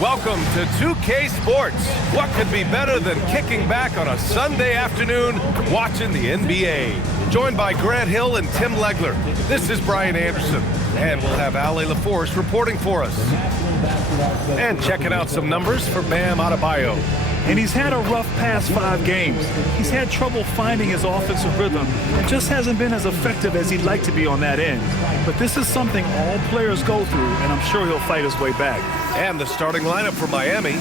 Welcome to 2K Sports. What could be better than kicking back on a Sunday afternoon watching the NBA? Joined by Grant Hill and Tim Legler, this is Brian Anderson. And we'll have Ali LaForce reporting for us. And checking out some numbers for Bam Adebayo. And he's had a rough past 5 games. He's had trouble finding his offensive rhythm and just hasn't been as effective as he'd like to be on that end. But this is something all players go through, and I'm sure he'll fight his way back. And the starting lineup for Miami,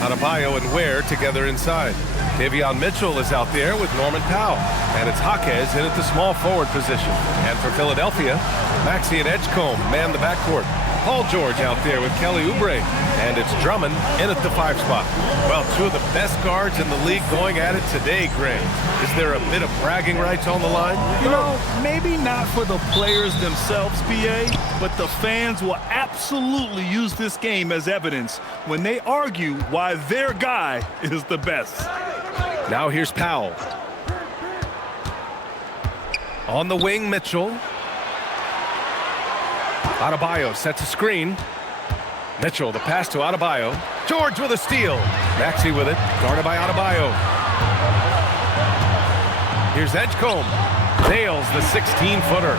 Adebayo and Ware together inside. Davion Mitchell is out there with Norman Powell. And it's Jaquez in at the small forward position. And for Philadelphia, Maxey and Edgecombe man the backcourt. Paul George out there with Kelly Oubre. And it's Drummond in at the 5 spot. Well, 2 of the best guards in the league going at it today, Greg. Is there a bit of bragging rights on the line? You know, maybe not for the players themselves, PA, but the fans will absolutely use this game as evidence when they argue why their guy is the best. Now here's Powell. On the wing, Mitchell. Adebayo sets a screen. Mitchell, the pass to Adebayo. George with a steal. Maxey with it, guarded by Adebayo. Here's Edgecombe. Nails the 16-footer.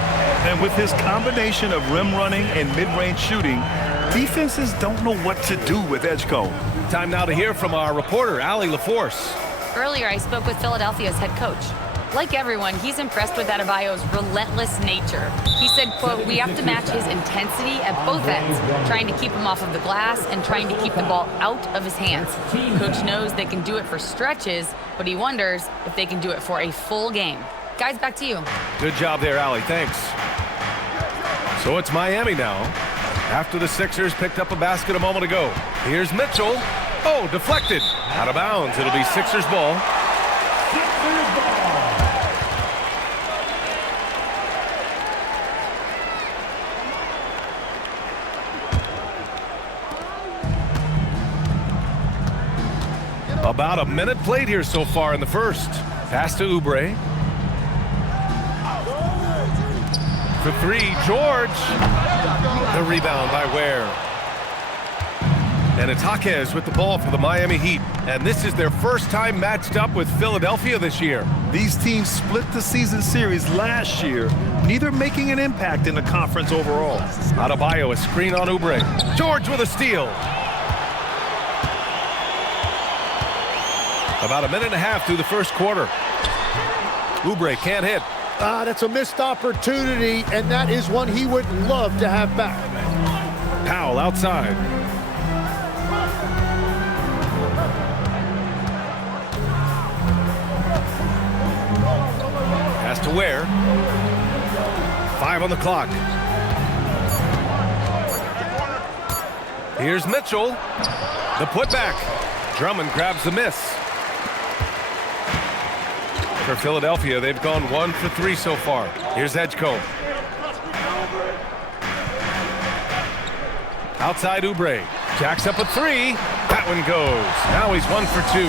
And with his combination of rim running and mid-range shooting, defenses don't know what to do with Edgecombe. Time now to hear from our reporter, Ali LaForce. Earlier, I spoke with Philadelphia's head coach. Like everyone, he's impressed with Adebayo's relentless nature. He said, quote, "We have to match his intensity at both ends, trying to keep him off of the glass and trying to keep the ball out of his hands. Coach knows they can do it for stretches, but he wonders if they can do it for a full game." Guys, back to you. Good job there, Ali. Thanks. So it's Miami now. After the Sixers picked up a basket a moment ago. Here's Mitchell. Oh, deflected. Out of bounds. It'll be Sixers ball. About a minute played here so far in the first. Pass to Oubre. For 3, George. The rebound by Ware. And it's Jaquez with the ball for the Miami Heat. And this is their first time matched up with Philadelphia this year. These teams split the season series last year, neither making an impact in the conference overall. Adebayo, a screen on Oubre. George with a steal. About a minute and a half through the first quarter. Oubre can't hit. That's a missed opportunity, and that is one he would love to have back. Powell outside. Pass to Ware. 5 on the clock. Here's Mitchell. The putback. Drummond grabs the miss. For Philadelphia, they've gone 1 for 3 so far. Here's Edgecombe. Outside Oubre. Jacks up a 3. That one goes. Now he's 1 for 2.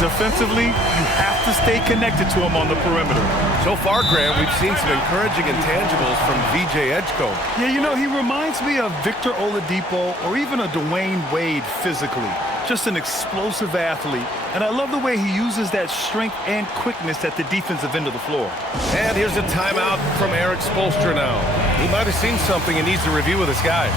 Defensively, you have to stay connected to him on the perimeter. So far, Graham, we've seen some encouraging intangibles from VJ Edgecombe. Yeah, you know, he reminds me of Victor Oladipo or even a Dwayne Wade physically. Just an explosive athlete, and I love the way he uses that strength and quickness at the defensive end of the floor. And here's a timeout from Eric Spoelstra now. He might have seen something and needs to review with his guys.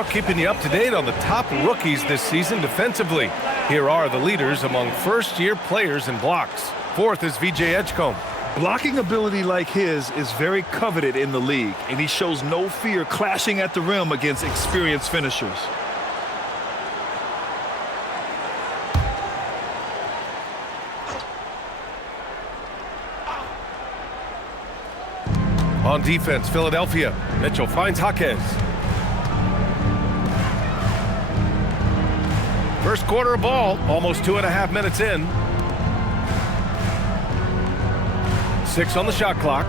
Now keeping you up to date on the top rookies this season defensively. Here are the leaders among first-year players in blocks. Fourth is VJ Edgecombe. Blocking ability like his is very coveted in the league, and he shows no fear clashing at the rim against experienced finishers. On defense, Philadelphia. Mitchell finds Jaquez. First quarter of ball, almost 2.5 minutes in. 6 on the shot clock.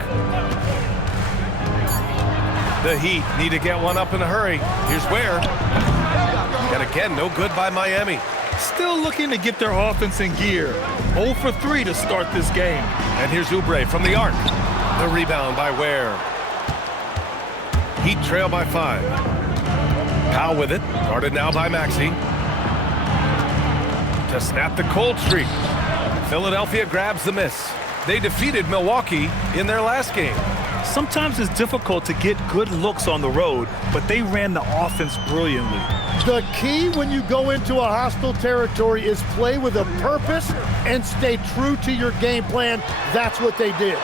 The Heat need to get one up in a hurry. Here's Ware. And again, no good by Miami. Still looking to get their offense in gear. 0 for 3 to start this game. And here's Oubre from the arc. The rebound by Ware. Heat trail by 5. Powell with it. Guarded now by Maxey. To snap the cold streak. Philadelphia grabs the miss. They defeated Milwaukee in their last game. Sometimes it's difficult to get good looks on the road, but they ran the offense brilliantly. The key when you go into a hostile territory is play with a purpose and stay true to your game plan. That's what they did.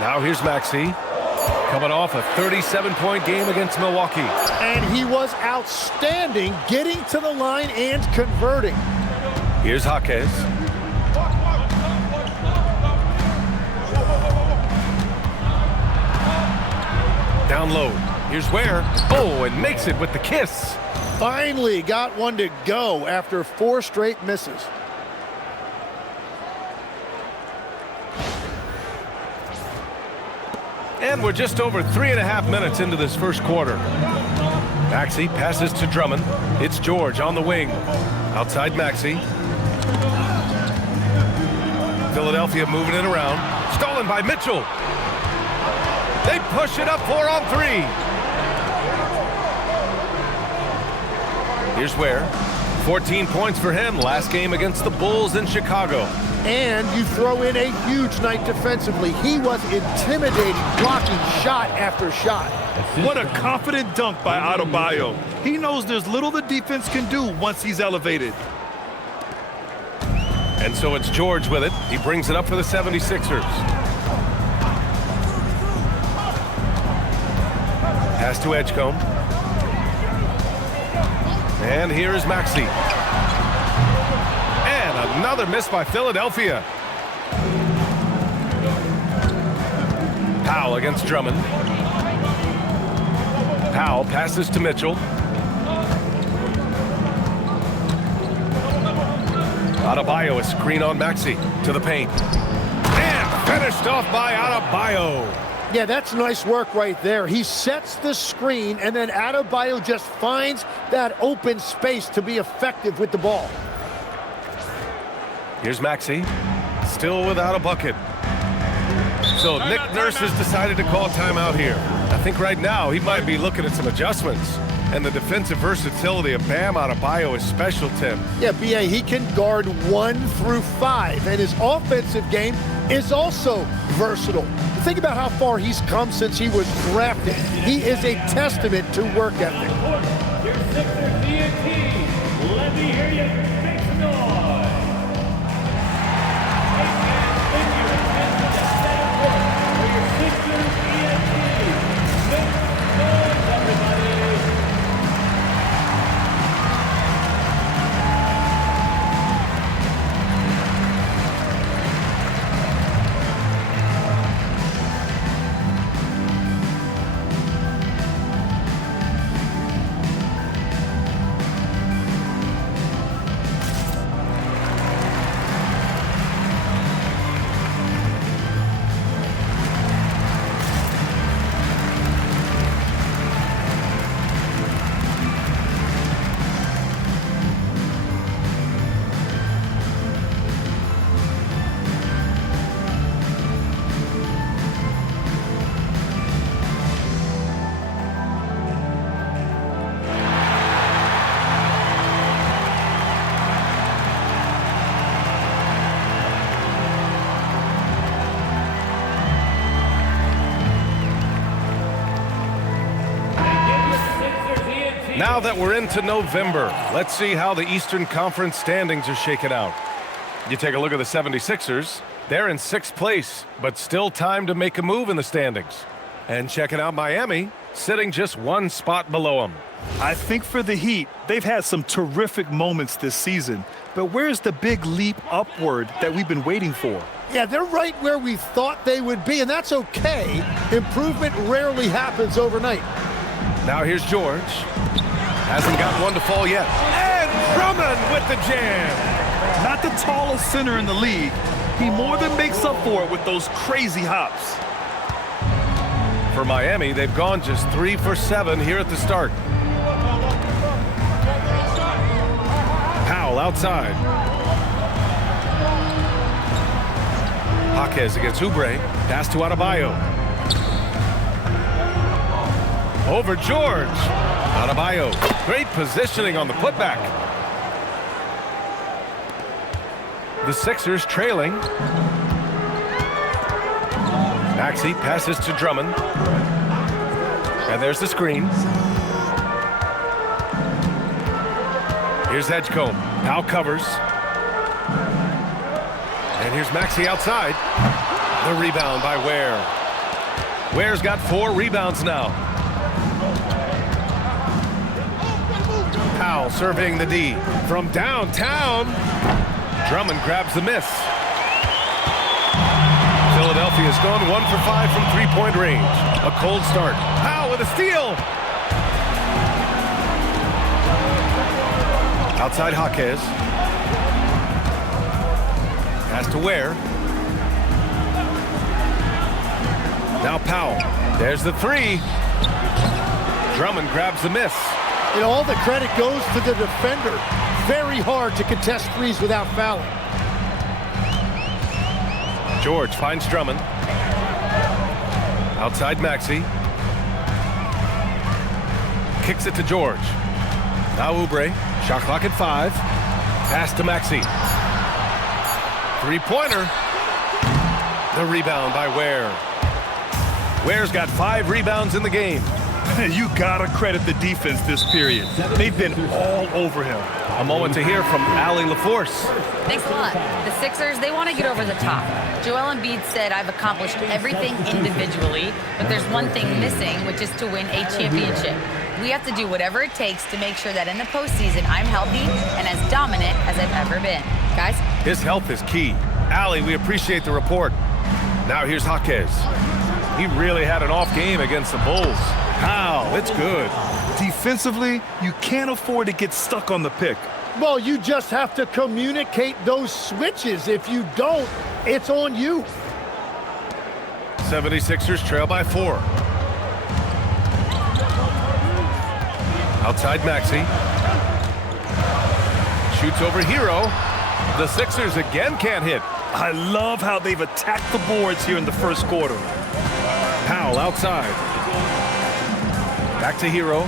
Now here's Maxey, coming off a 37-point game against Milwaukee. And he was outstanding getting to the line and converting. Here's Jaquez. Down low. Here's Ware. Oh, and makes it with the kiss. Finally got one to go after 4 straight misses. And we're just over 3.5 minutes into this first quarter. Maxey passes to Drummond. It's George on the wing. Outside Maxey. Philadelphia moving it around. Stolen by Mitchell. They push it up 4 on 3. Here's Ware. 14 points for him last game against the Bulls in Chicago. And you throw in a huge night defensively. He was intimidating, blocking shot after shot. What a confident dunk by Adebayo. He knows there's little the defense can do once he's elevated. And so it's George with it. He brings it up for the 76ers. Pass to Edgecombe. And here is Maxey. And another miss by Philadelphia. Powell against Drummond. Powell passes to Mitchell. Adebayo, a screen on Maxey to the paint. And finished off by Adebayo. Yeah, that's nice work right there. He sets the screen, and then Adebayo just finds that open space to be effective with the ball. Here's Maxey, still without a bucket. So Nick Nurse has decided to call timeout here. I think right now he might be looking at some adjustments. And the defensive versatility of Bam Adebayo is special, Tim. Yeah, B.A., he can guard 1 through 5, and his offensive game is also versatile. Think about how far he's come since he was drafted. He is a testament to work ethic. Your Sixers DNT, let me hear you make some noise. Thank you, and to set work for your Sixers DNT. Make some noise, everybody. Now that we're into November, let's see how the Eastern Conference standings are shaken out. You take a look at the 76ers. They're in 6th place, but still time to make a move in the standings. And checking out Miami, sitting just 1 spot below them. I think for the Heat, they've had some terrific moments this season. But where's the big leap upward that we've been waiting for? Yeah, they're right where we thought they would be, and that's okay. Improvement rarely happens overnight. Now here's George. Hasn't got one to fall yet. And Drummond with the jam. Not the tallest center in the league. He more than makes up for it with those crazy hops. For Miami, they've gone just 3 for 7 here at the start. Powell outside. Jaquez against Oubre. Pass to Adebayo. Over George. Adebayo. Great positioning on the putback. The Sixers trailing. Maxey passes to Drummond. And there's the screen. Here's Edgecombe. Powell covers. And here's Maxey outside. The rebound by Ware. Ware's got 4 rebounds now. Powell surveying the D. From downtown. Drummond grabs the miss. Philadelphia's gone 1 for 5 from 3-point range. A cold start. Powell with a steal. Outside Jaquez. Pass to Ware. Now Powell. There's the 3. Drummond grabs the miss. And all the credit goes to the defender. Very hard to contest threes without fouling. George finds Drummond. Outside Maxey. Kicks it to George. Now Oubre. Shot clock at 5. Pass to Maxey. 3-pointer. The rebound by Ware. Ware's got 5 rebounds in the game. You gotta credit the defense this period. They've been all over him. A moment to hear from Allie LaForce. Thanks a lot. The Sixers, they want to get over the top. Joel Embiid said, I've accomplished everything individually, but there's one thing missing, which is to win a championship. We have to do whatever it takes to make sure that in the postseason, I'm healthy and as dominant as I've ever been. Guys? His health is key. Allie, we appreciate the report. Now here's Jaquez. He really had an off game against the Bulls. How? It's good. Defensively, you can't afford to get stuck on the pick. Well, you just have to communicate those switches. If you don't, it's on you. 76ers trail by 4. Outside Maxey. Shoots over Hero. The Sixers again can't hit. I love how they've attacked the boards here in the first quarter. Powell outside. Back to Hero.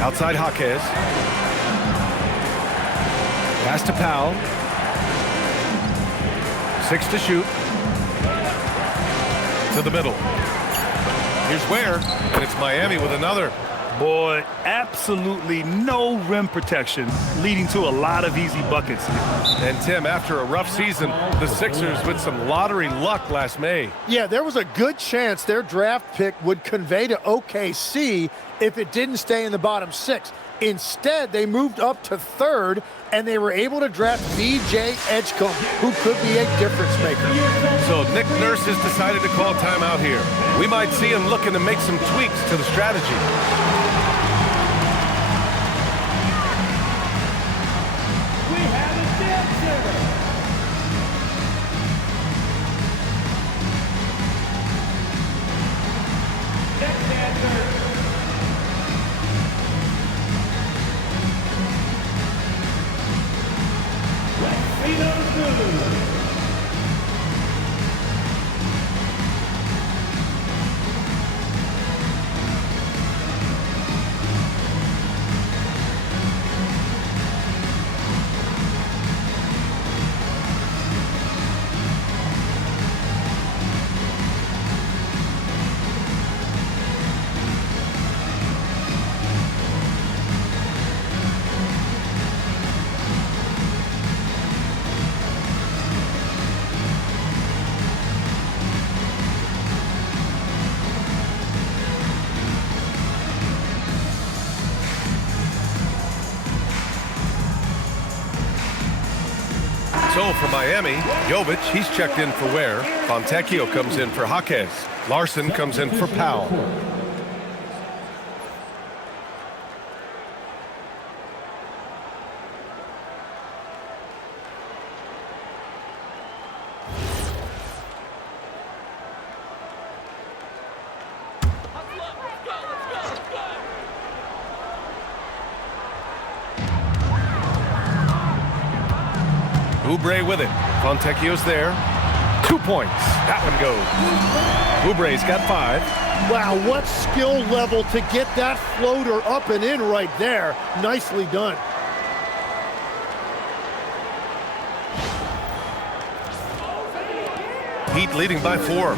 Outside Jaquez. Pass to Powell. 6 to shoot. To the middle. Here's Ware, and it's Miami with another. Boy, absolutely no rim protection, leading to a lot of easy buckets here. And Tim, after a rough season, the Sixers with some lottery luck last May. Yeah, there was a good chance their draft pick would convey to OKC if it didn't stay in the bottom 6. Instead, they moved up to 3rd, and they were able to draft B.J. Edgecombe, who could be a difference maker. So Nick Nurse has decided to call timeout here. We might see him looking to make some tweaks to the strategy. So for Miami, Jovic, he's checked in for Ware. Fontecchio comes in for Jaquez. Larson comes in for Powell. Oubre with it. Fontecchio's there. 2 points. That one goes. Oubre's got 5. Wow, what skill level to get that floater up and in right there. Nicely done. Heat leading by 4.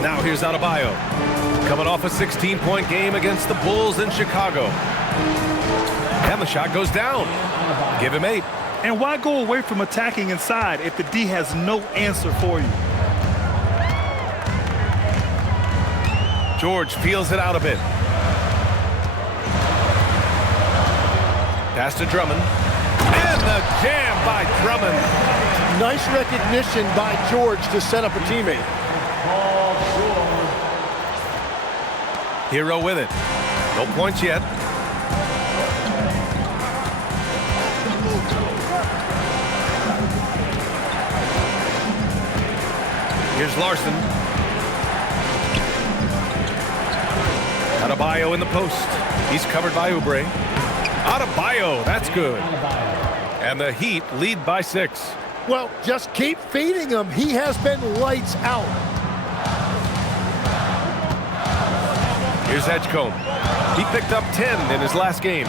Now here's Adebayo. Coming off a 16-point game against the Bulls in Chicago. And the shot goes down. Give him 8. And why go away from attacking inside if the D has no answer for you? George feels it out a bit. Pass to Drummond. And the jam by Drummond. Nice recognition by George to set up a teammate. Hero with it. No points yet. Here's Larson. Adebayo in the post. He's covered by Oubre. Adebayo, that's good. And the Heat lead by 6. Well, just keep feeding him. He has been lights out. Here's Edgecombe. He picked up 10 in his last game.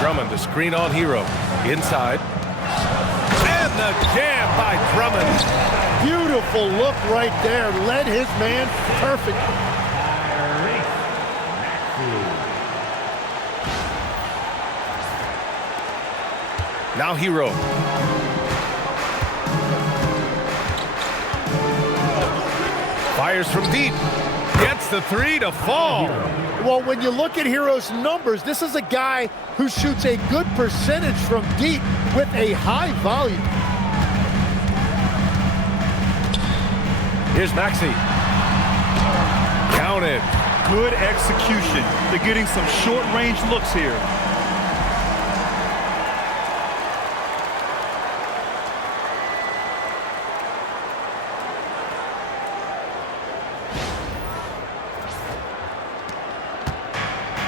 Drummond, the screen on Hero. Inside. And the jam by Drummond. Beautiful look right there. Led his man perfect. Now Hero. Fires from deep. Gets the 3 to fall. Well, when you look at Hero's numbers, this is a guy who shoots a good percentage from deep with a high volume. Here's Maxey. Counted. Good execution. They're getting some short-range looks here.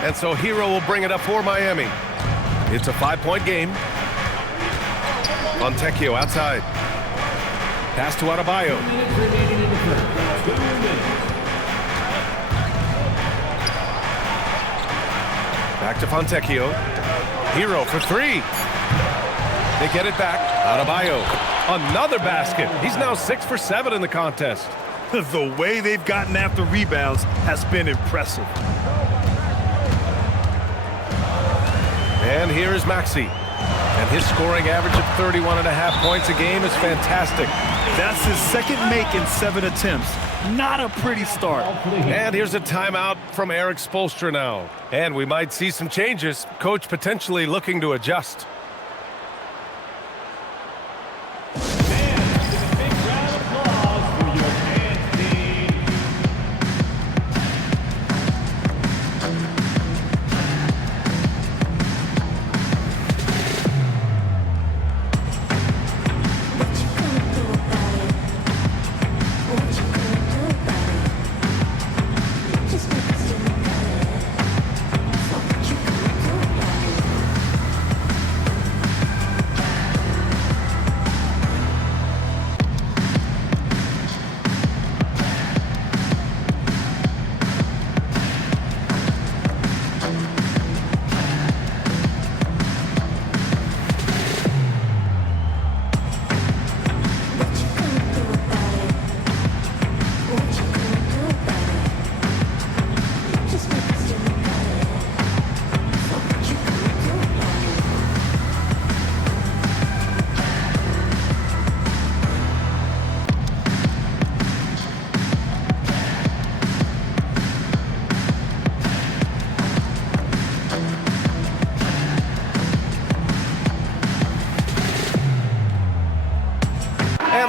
And so Hero will bring it up for Miami. It's a 5-point game. Fontecchio outside. Pass to Adebayo. Back to Fontecchio. Hero for 3. They get it back. Adebayo. Another basket. He's now 6 for 7 in the contest. The way they've gotten after rebounds has been impressive. And here is Maxey. And his scoring average of 31.5 points a game is fantastic. That's his second make in 7 attempts. Not a pretty start. And here's a timeout from Eric Spoelstra now. And we might see some changes. Coach potentially looking to adjust.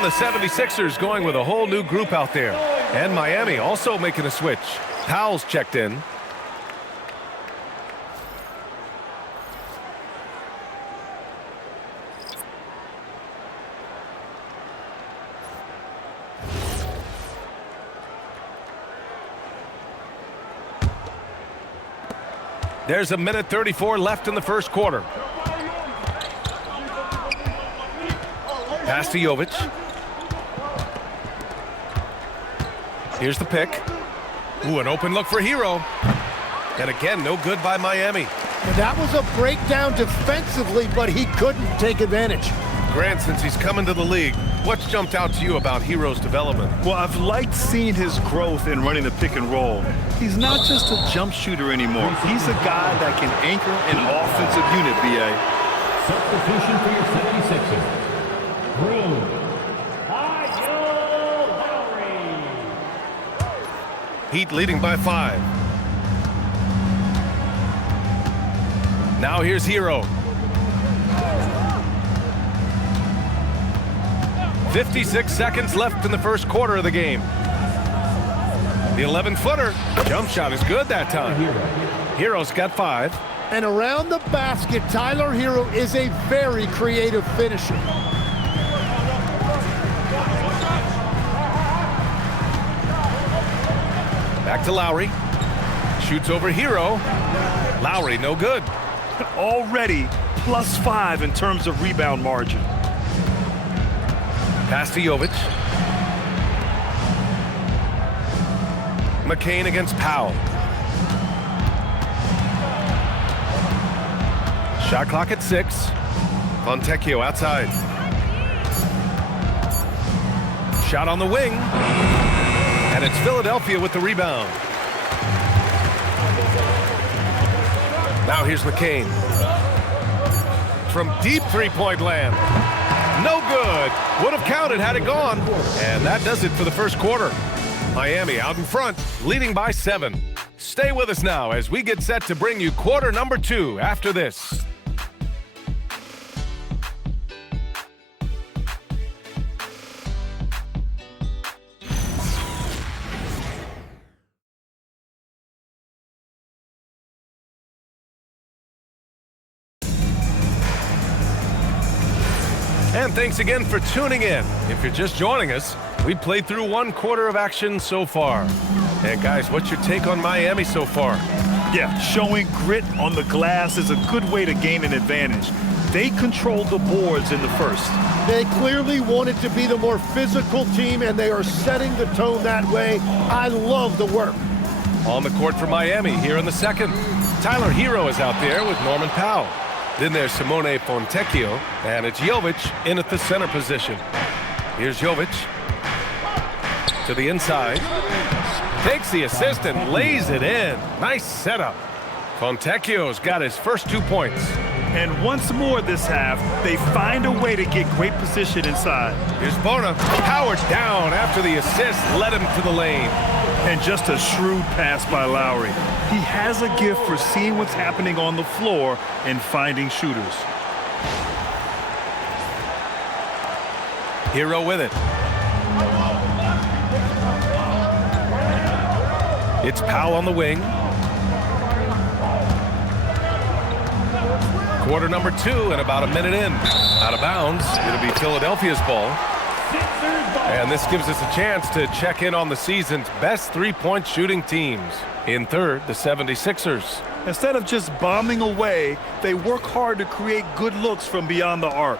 the 76ers going with a whole new group out there. And Miami also making a switch. Powell's checked in. There's a minute 34 left in the first quarter. Pass to Jovic. Here's the pick. Ooh, an open look for Hero. And again, no good by Miami. And that was a breakdown defensively, but he couldn't take advantage. Grant, since he's come into the league, what's jumped out to you about Hero's development? Well, I've liked seeing his growth in running the pick and roll. He's not just a jump shooter anymore. He's a guy that can anchor an offensive unit, B.A. Substitution for your 76ers. Heat leading by 5. Now here's Hero. 56 seconds left in the first quarter of the game. The 11-footer. Jump shot is good that time. Hero's got 5. And around the basket, Tyler Hero is a very creative finisher. Back to Lowry. Shoots over Hero. Lowry, no good. Already +5 in terms of rebound margin. Pass to Jovic. McCain against Powell. Shot clock at 6. Fontecchio outside. Shot on the wing. And it's Philadelphia with the rebound. Now here's McCain. From deep three-point land. No good. Would have counted had it gone. And that does it for the first quarter. Miami out in front, leading by 7. Stay with us now as we get set to bring you quarter number 2 after this. And thanks again for tuning in. If you're just joining us, we played through 1 quarter of action so far. And guys, what's your take on Miami so far? Yeah, showing grit on the glass is a good way to gain an advantage. They controlled the boards in the first. They clearly wanted to be the more physical team, and they are setting the tone that way. I love the work. On the court for Miami here in the second. Tyler Hero is out there with Norman Powell. Then there's Simone Fontecchio, and it's Jovic in at the center position. Here's Jovic to the inside. Takes the assist and lays it in. Nice setup. Fontecchio's got his first 2 points. And once more this half, they find a way to get great position inside. Here's Bona. Powered down after the assist led him to the lane. And just a shrewd pass by Lowry. He has a gift for seeing what's happening on the floor and finding shooters. Hero with it. It's Powell on the wing. Quarter number 2 and about a minute in. Out of bounds. It'll be Philadelphia's ball. And this gives us a chance to check in on the season's best three-point shooting teams. In third, the 76ers. Instead of just bombing away, they work hard to create good looks from beyond the arc.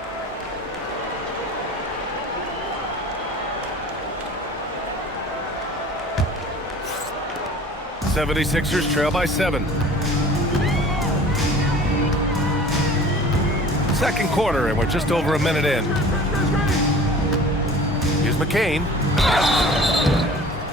The 76ers trail by 7. Second quarter, and we're just over a minute in. Here's McCain.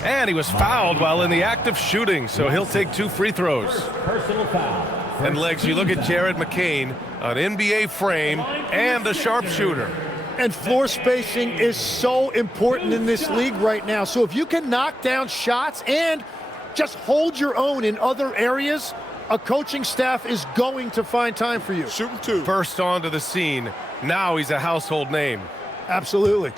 And he was fouled while in the act of shooting, so he'll take 2 free throws. Personal foul. And Legs, you look at Jared McCain, an NBA frame and a sharpshooter. And floor spacing is so important in this league right now. So if you can knock down shots and just hold your own in other areas, a coaching staff is going to find time for you. Shooting 2. Burst onto the scene. Now he's a household name. Absolutely.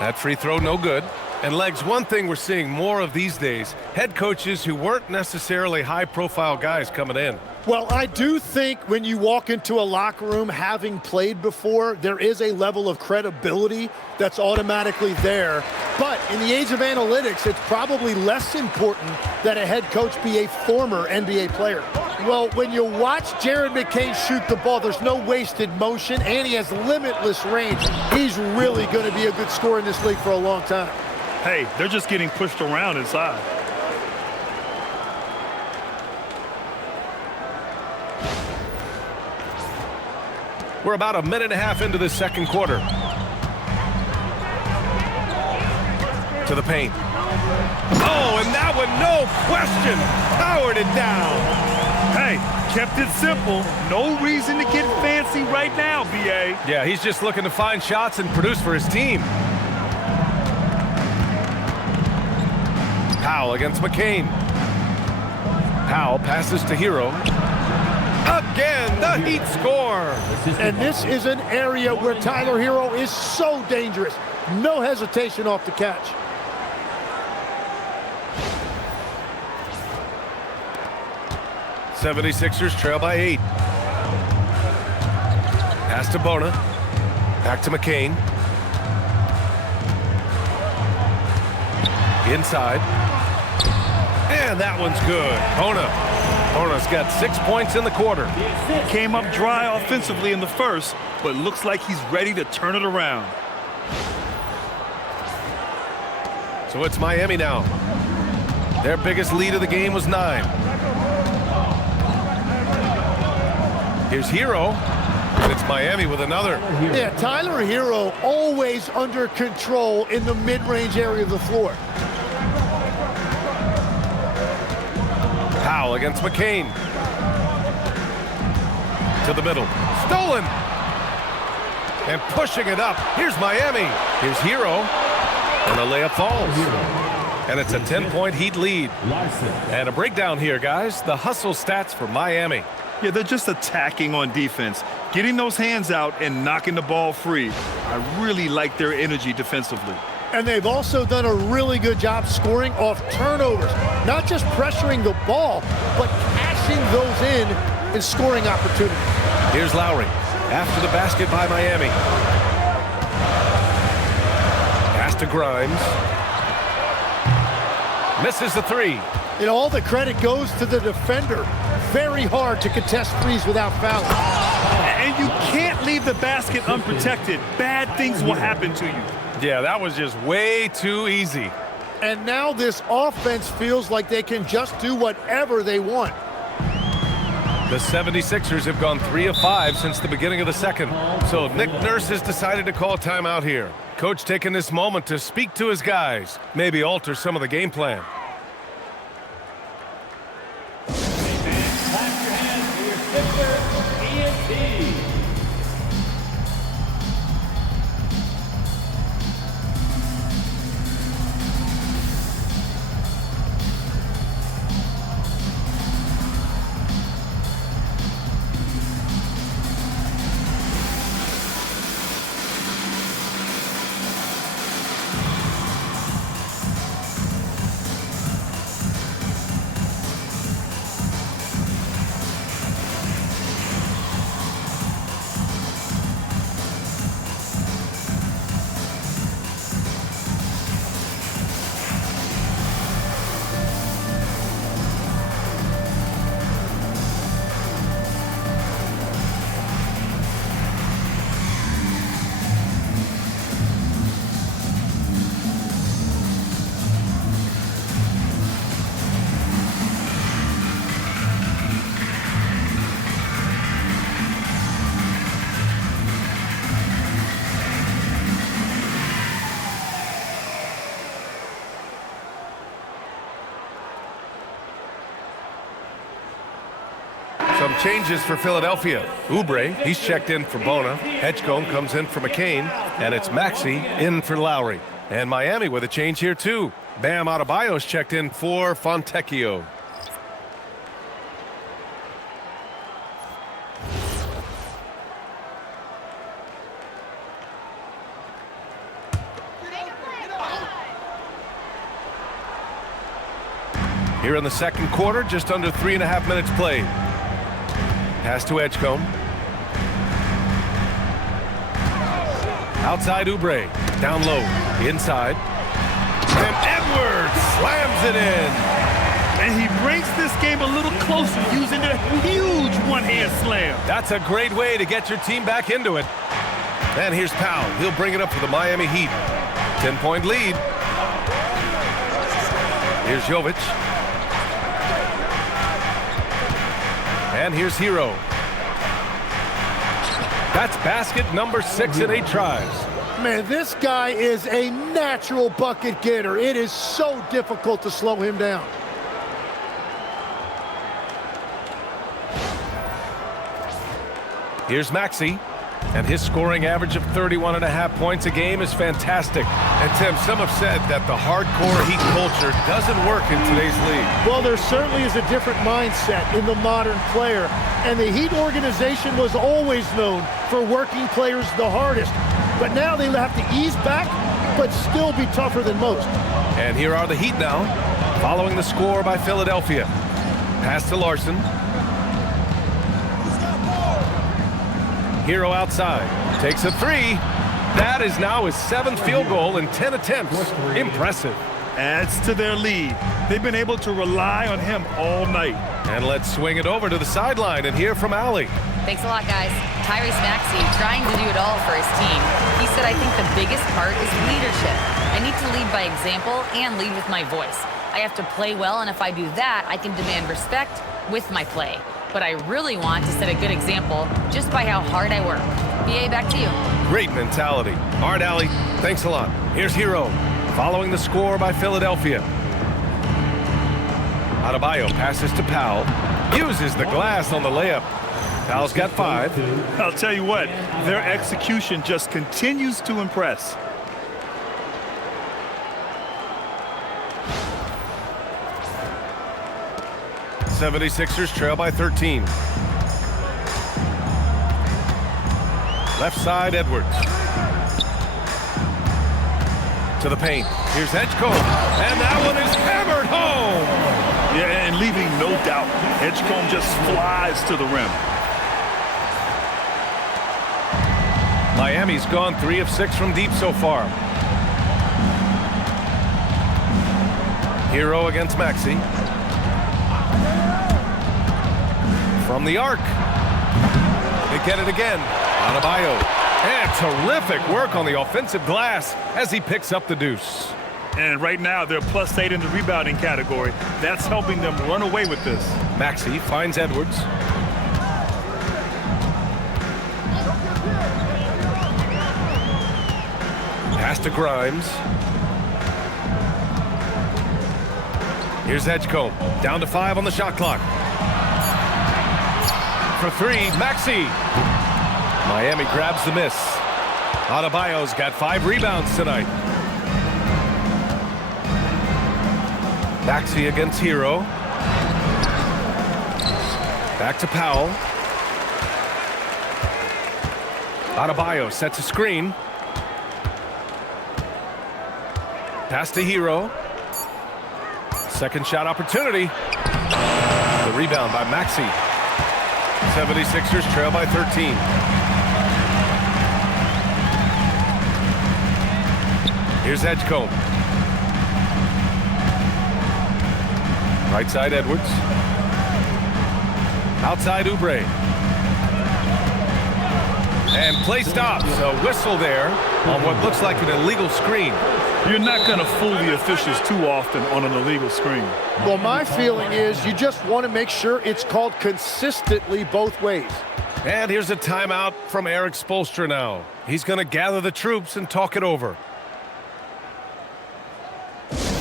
That free throw no good. And Legs, one thing we're seeing more of these days, head coaches who weren't necessarily high-profile guys coming in. Well, I do think when you walk into a locker room having played before, there is a level of credibility that's automatically there. But in the age of analytics, it's probably less important that a head coach be a former NBA player. Well, when you watch Jared McCain shoot the ball, there's no wasted motion, and he has limitless range. He's really going to be a good scorer in this league for a long time. Hey, they're just getting pushed around inside. We're about a minute and a half into this second quarter. To the paint. Oh, and that one, no question, powered it down. Hey, kept it simple. No reason to get fancy right now, B.A. Yeah, he's just looking to find shots and produce for his team. Powell against McCain. Powell passes to Hero. Again, the Heat score. And this is an area where Tyler Hero is so dangerous. No hesitation off the catch. '76ers trail by 8. Pass to Bona. Back to McCain. Inside. And that one's good. Bona's got 6 points in the quarter. Came up dry offensively in the first, but looks like he's ready to turn it around. So it's Miami now. Their biggest lead of the game was 9. Here's Hero, and it's Miami with another. Yeah, Tyler Hero always under control in the mid-range area of the floor. Powell against McCain. To the middle. Stolen! And pushing it up. Here's Miami. Here's Hero. And the layup falls. And it's a 10-point Heat lead. And a breakdown here, guys. The hustle stats for Miami. Yeah, they're just attacking on defense, getting those hands out and knocking the ball free. I really like their energy defensively. And they've also done a really good job scoring off turnovers. Not just pressuring the ball, but cashing those in and scoring opportunities. Here's Lowry after the basket by Miami. Pass to Grimes. Misses the three. And all the credit goes to the defender. Very hard to contest threes without fouling. And you can't leave the basket unprotected. Bad things will happen to you. Yeah, that was just way too easy. And now this offense feels like they can just do whatever they want. The 76ers have gone 3 of 5 since the beginning of the second. So Nick Nurse has decided to call timeout here. Coach taking this moment to speak to his guys, maybe alter some of the game plan. Clap your hands for your Sixers, ENT. Some changes for Philadelphia. Oubre, he's checked in for Bona. Edgecombe comes in for McCain. And it's Maxey in for Lowry. And Miami with a change here, too. Bam Adebayo's checked in for Fontecchio. Here in the second quarter, just under 3.5 minutes played. Pass to Edgecombe. Outside Oubre. Down low. Inside. And Edwards slams it in. And he brings this game a little closer using a huge one-hand slam. That's a great way to get your team back into it. And here's Powell. He'll bring it up for the Miami Heat. 10-point lead. Here's Jovic. And here's Hero. That's basket number 6 in 8 tries. Man, this guy is a natural bucket getter. It is so difficult to slow him down. Here's Maxey, and his scoring average of 31.5 points a game is fantastic. And Tim, some have said that the hardcore Heat culture doesn't work in today's league. Well, there certainly is a different mindset in the modern player, and the Heat organization was always known for working players the hardest. But now they have to ease back, but still be tougher than most. And here are the Heat now, following the score by Philadelphia. Pass to Larson. Hero outside, takes a 3. That is now his 7th field goal in 10 attempts. Impressive. Adds to their lead. They've been able to rely on him all night. And let's swing it over to the sideline and hear from Allie. Thanks a lot, guys. Tyrese Maxey trying to do it all for his team. He said, I think the biggest part is leadership. I need to lead by example and lead with my voice. I have to play well, and if I do that, I can demand respect with my play. But I really want to set a good example just by how hard I work. BA, back to you. Great mentality. All right, Allie, thanks a lot. Here's Hero, following the score by Philadelphia. Adebayo passes to Powell. Uses the glass on the layup. Powell's got 5. I'll tell you what, their execution just continues to impress. '76ers trail by 13. Left side, Edwards. To the paint. Here's Edgecombe. And that one is hammered home. Yeah, and leaving no doubt. Edgecombe just flies to the rim. Miami's gone 3 of 6 from deep so far. Hero against Maxey. From the arc. They get it again. Adebayo. And terrific work on the offensive glass as he picks up the deuce. And right now, they're +8 in the rebounding category. That's helping them run away with this. Maxey finds Edwards. Pass to Grimes. Here's Edgecombe. Down to 5 on the shot clock. For 3, Maxey. Miami grabs the miss. Adebayo's got 5 rebounds tonight. Maxey against Hero. Back to Powell. Adebayo sets a screen. Pass to Hero. Second shot opportunity. The rebound by Maxey. 76ers trail by 13. Here's Edgecombe. Right side, Edwards. Outside, Oubre. And play stops. A whistle there on what looks like an illegal screen. You're not going to fool the officials too often on an illegal screen. Well, my feeling is you just want to make sure it's called consistently both ways. And here's a timeout from Eric Spoelstra now. He's going to gather the troops and talk it over.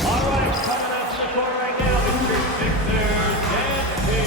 All right, coming up to the court right now, Mr. Sixers and Team.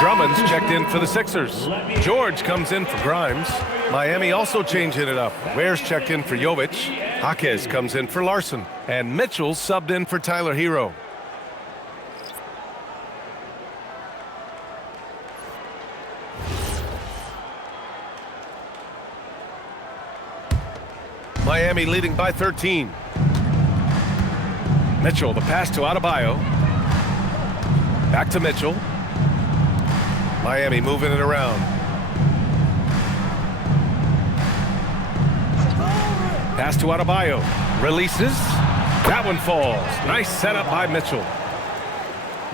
Drummond's checked in for the Sixers. George comes in for Grimes. Miami also changing it up. Ware's checked in for Jovic. Jaquez comes in for Larson. And Mitchell subbed in for Tyler Hero. Miami leading by 13. Mitchell, the pass to Adebayo. Back to Mitchell. Miami moving it around. Pass to Adebayo. Releases. That one falls. Nice setup by Mitchell.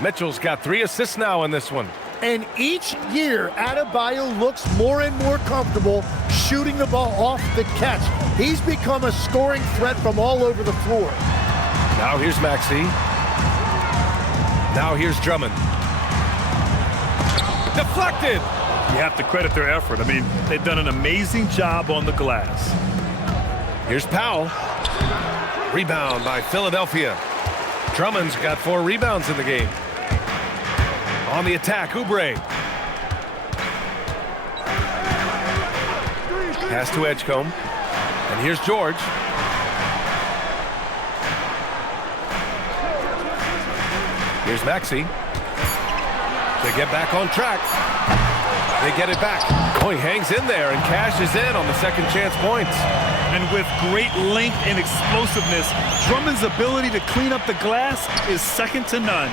Mitchell's got 3 assists now in this one. And each year, Adebayo looks more and more comfortable shooting the ball off the catch. He's become a scoring threat from all over the floor. Now here's Maxey. Now here's Drummond. Deflected. You have to credit their effort. I mean, they've done an amazing job on the glass. Here's Powell. Rebound by Philadelphia. Drummond's got 4 rebounds in the game. On the attack, Oubre. Pass to Edgecombe. And here's George. Here's Maxey. They get back on track. They get it back. Oh, he hangs in there and cashes in on the second chance points. And with great length and explosiveness, Drummond's ability to clean up the glass is second to none.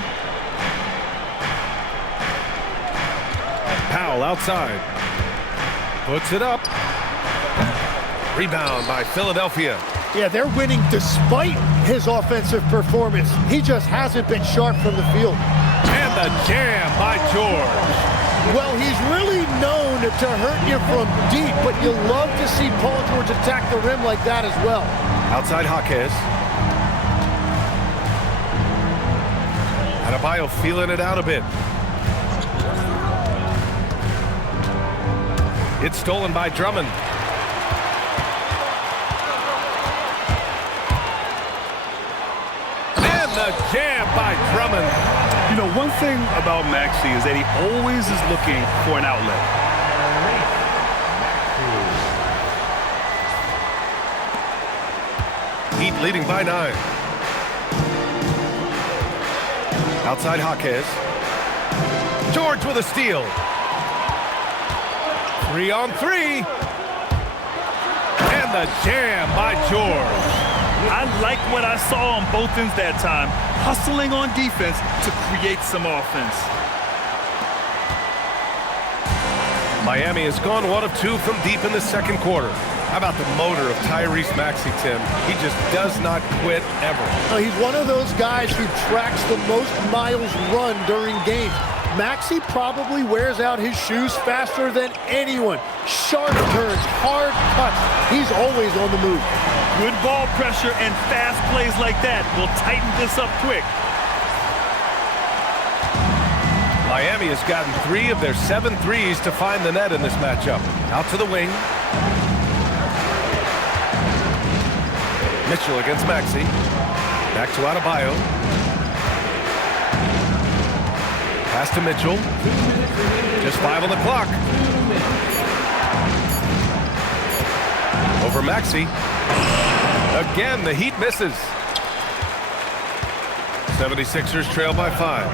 Powell outside. Puts it up. Rebound by Philadelphia. Yeah, they're winning despite his offensive performance. He just hasn't been sharp from the field. And the jam by George. Well, he's really known to hurt you from deep, but you love to see Paul George attack the rim like that as well. Outside Jaquez. Adebayo feeling it out a bit. It's stolen by Drummond. And the jam by Drummond. You know, one thing about Maxey is that he always is looking for an outlet. Heat leading by 9. Outside Jaquez. George with a steal. 3-on-3. And the jam by George. I like what I saw on both ends that time, hustling on defense to create some offense. Miami has gone 1 of 2 from deep in the second quarter. How about the motor of Tyrese Maxey, Tim? He just does not quit ever. He's one of those guys who tracks the most miles run during games. Maxey probably wears out his shoes faster than anyone. Sharp turns, hard cuts. He's always on the move. Good ball pressure and fast plays like that will tighten this up quick. Miami has gotten 3 of their 7 threes to find the net in this matchup. Out to the wing. Mitchell against Maxey. Back to Adebayo. Pass to Mitchell. Just 5 on the clock. Over Maxey. Again, the Heat misses. 76ers trail by 5.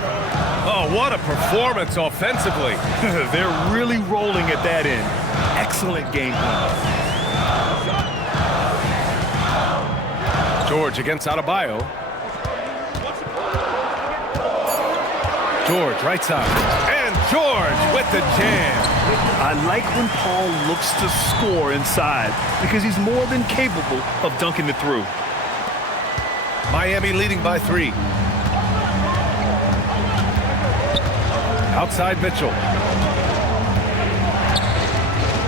Oh, what a performance offensively. They're really rolling at that end. Excellent game plan. George against Adebayo. George, right side. And George with the jam. I like when Paul looks to score inside because he's more than capable of dunking it through. Miami leading by 3. Outside Mitchell.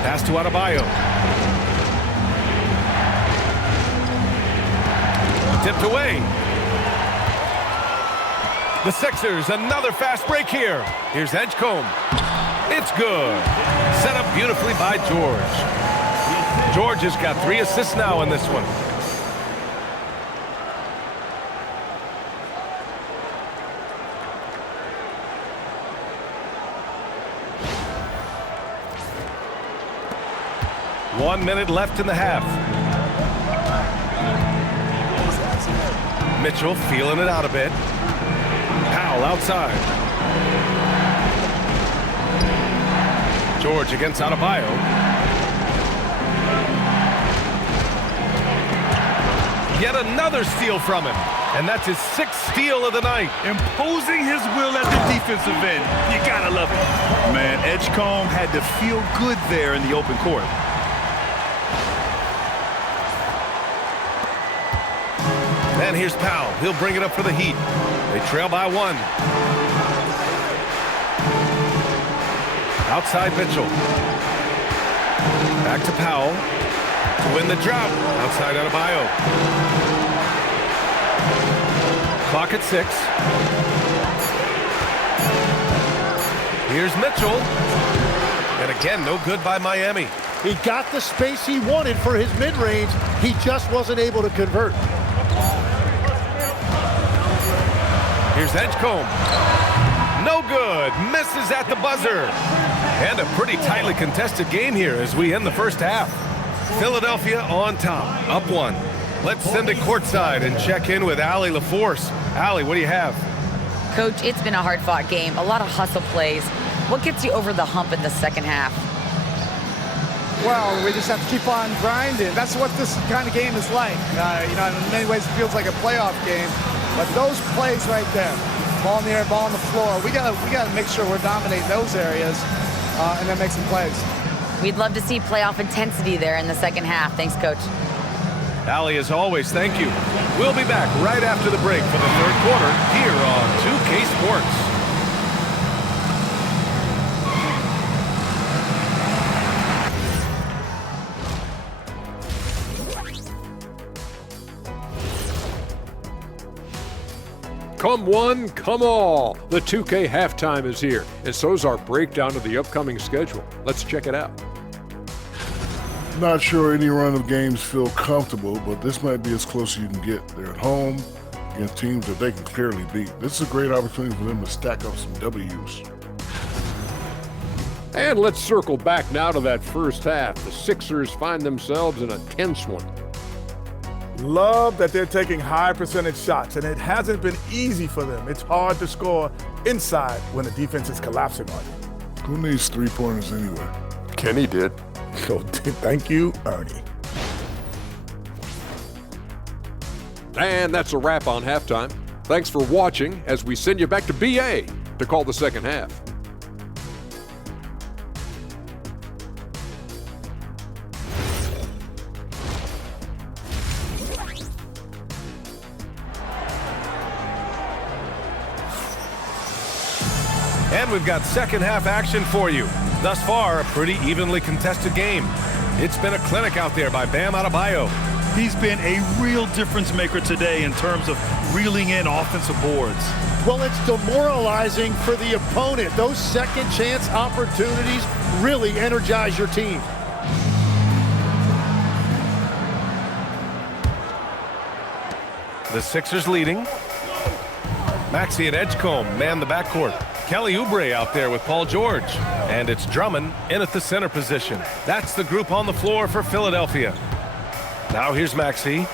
Pass to Adebayo. Tipped away. The Sixers, another fast break here. Here's Edgecombe. It's good. Set up beautifully by George. George has got 3 assists now in this one. 1 minute left in the half. Mitchell feeling it out a bit. Powell outside. George against Adebayo. Yet another steal from him. And that's his 6th steal of the night. Imposing his will at the defensive end. You gotta love it. Man, Edgecombe had to feel good there in the open court. And here's Powell. He'll bring it up for the Heat. They trail by 1. Outside Mitchell. Back to Powell to win the drought. Outside Adebayo. Clock at 6. Here's Mitchell. And again, no good by Miami. He got the space he wanted for his mid-range. He just wasn't able to convert. Here's Edgecombe. No good. Misses at the buzzer. And a pretty tightly contested game here as we end the first half. Philadelphia on top, up 1. Let's send it courtside and check in with Allie LaForce. Allie, what do you have? Coach, it's been a hard-fought game. A lot of hustle plays. What gets you over the hump in the second half? Well, we just have to keep on grinding. That's what this kind of game is like. You know, in many ways it feels like a playoff game. But those plays right there, ball in the air, ball on the floor, we gotta make sure we're dominating those areas and then make some plays. We'd love to see playoff intensity there in the second half. Thanks, Coach. Allie, as always, thank you. We'll be back right after the break for the third quarter here on 2K Sports. Come one, come all. The 2K halftime is here, and so is our breakdown of the upcoming schedule. Let's check it out. Not sure any run of games feel comfortable, but this might be as close as you can get. They're at home against teams that they can clearly beat. This is a great opportunity for them to stack up some W's. And let's circle back now to that first half. The Sixers find themselves in a tense one. Love that they're taking high percentage shots, and it hasn't been easy for them. It's hard to score inside when the defense is collapsing on you. Who needs three-pointers anyway? Kenny did. So thank you, Ernie. And that's a wrap on halftime. Thanks for watching as we send you back to BA to call the second half. And we've got second half action for you. Thus far, a pretty evenly contested game. It's been a clinic out there by Bam Adebayo. He's been a real difference maker today in terms of reeling in offensive boards. Well, it's demoralizing for the opponent. Those second chance opportunities really energize your team. The Sixers leading. Maxey and Edgecombe man the backcourt. Kelly Oubre out there with Paul George. And it's Drummond in at the center position. That's the group on the floor for Philadelphia. Now here's Maxey.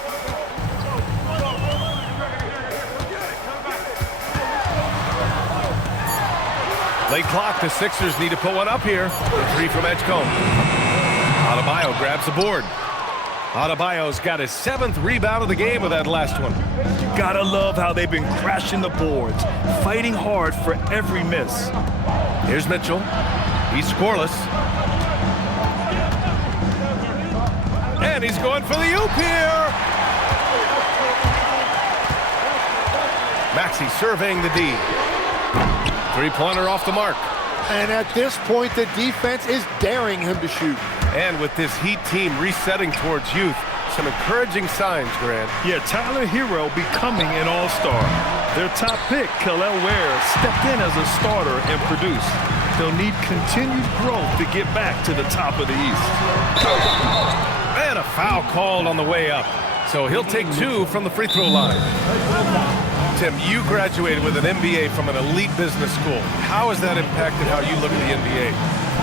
Late clock, the Sixers need to put one up here. The three from Edgecombe. Adebayo grabs the board. Adebayo's got his 7th rebound of the game with that last one. You gotta love how they've been crashing the boards, fighting hard for every miss. Here's Mitchell. He's scoreless. And he's going for the oop here. Maxey surveying the D. Three-pointer off the mark. And at this point, the defense is daring him to shoot. And with this Heat team resetting towards youth, some encouraging signs, Grant. Yeah, Tyler Hero becoming an all-star. Their top pick, Kel'el Ware, stepped in as a starter and produced. They'll need continued growth to get back to the top of the East. And a foul called on the way up. So he'll take 2 from the free throw line. Tim, you graduated with an MBA from an elite business school. How has that impacted how you look at the NBA?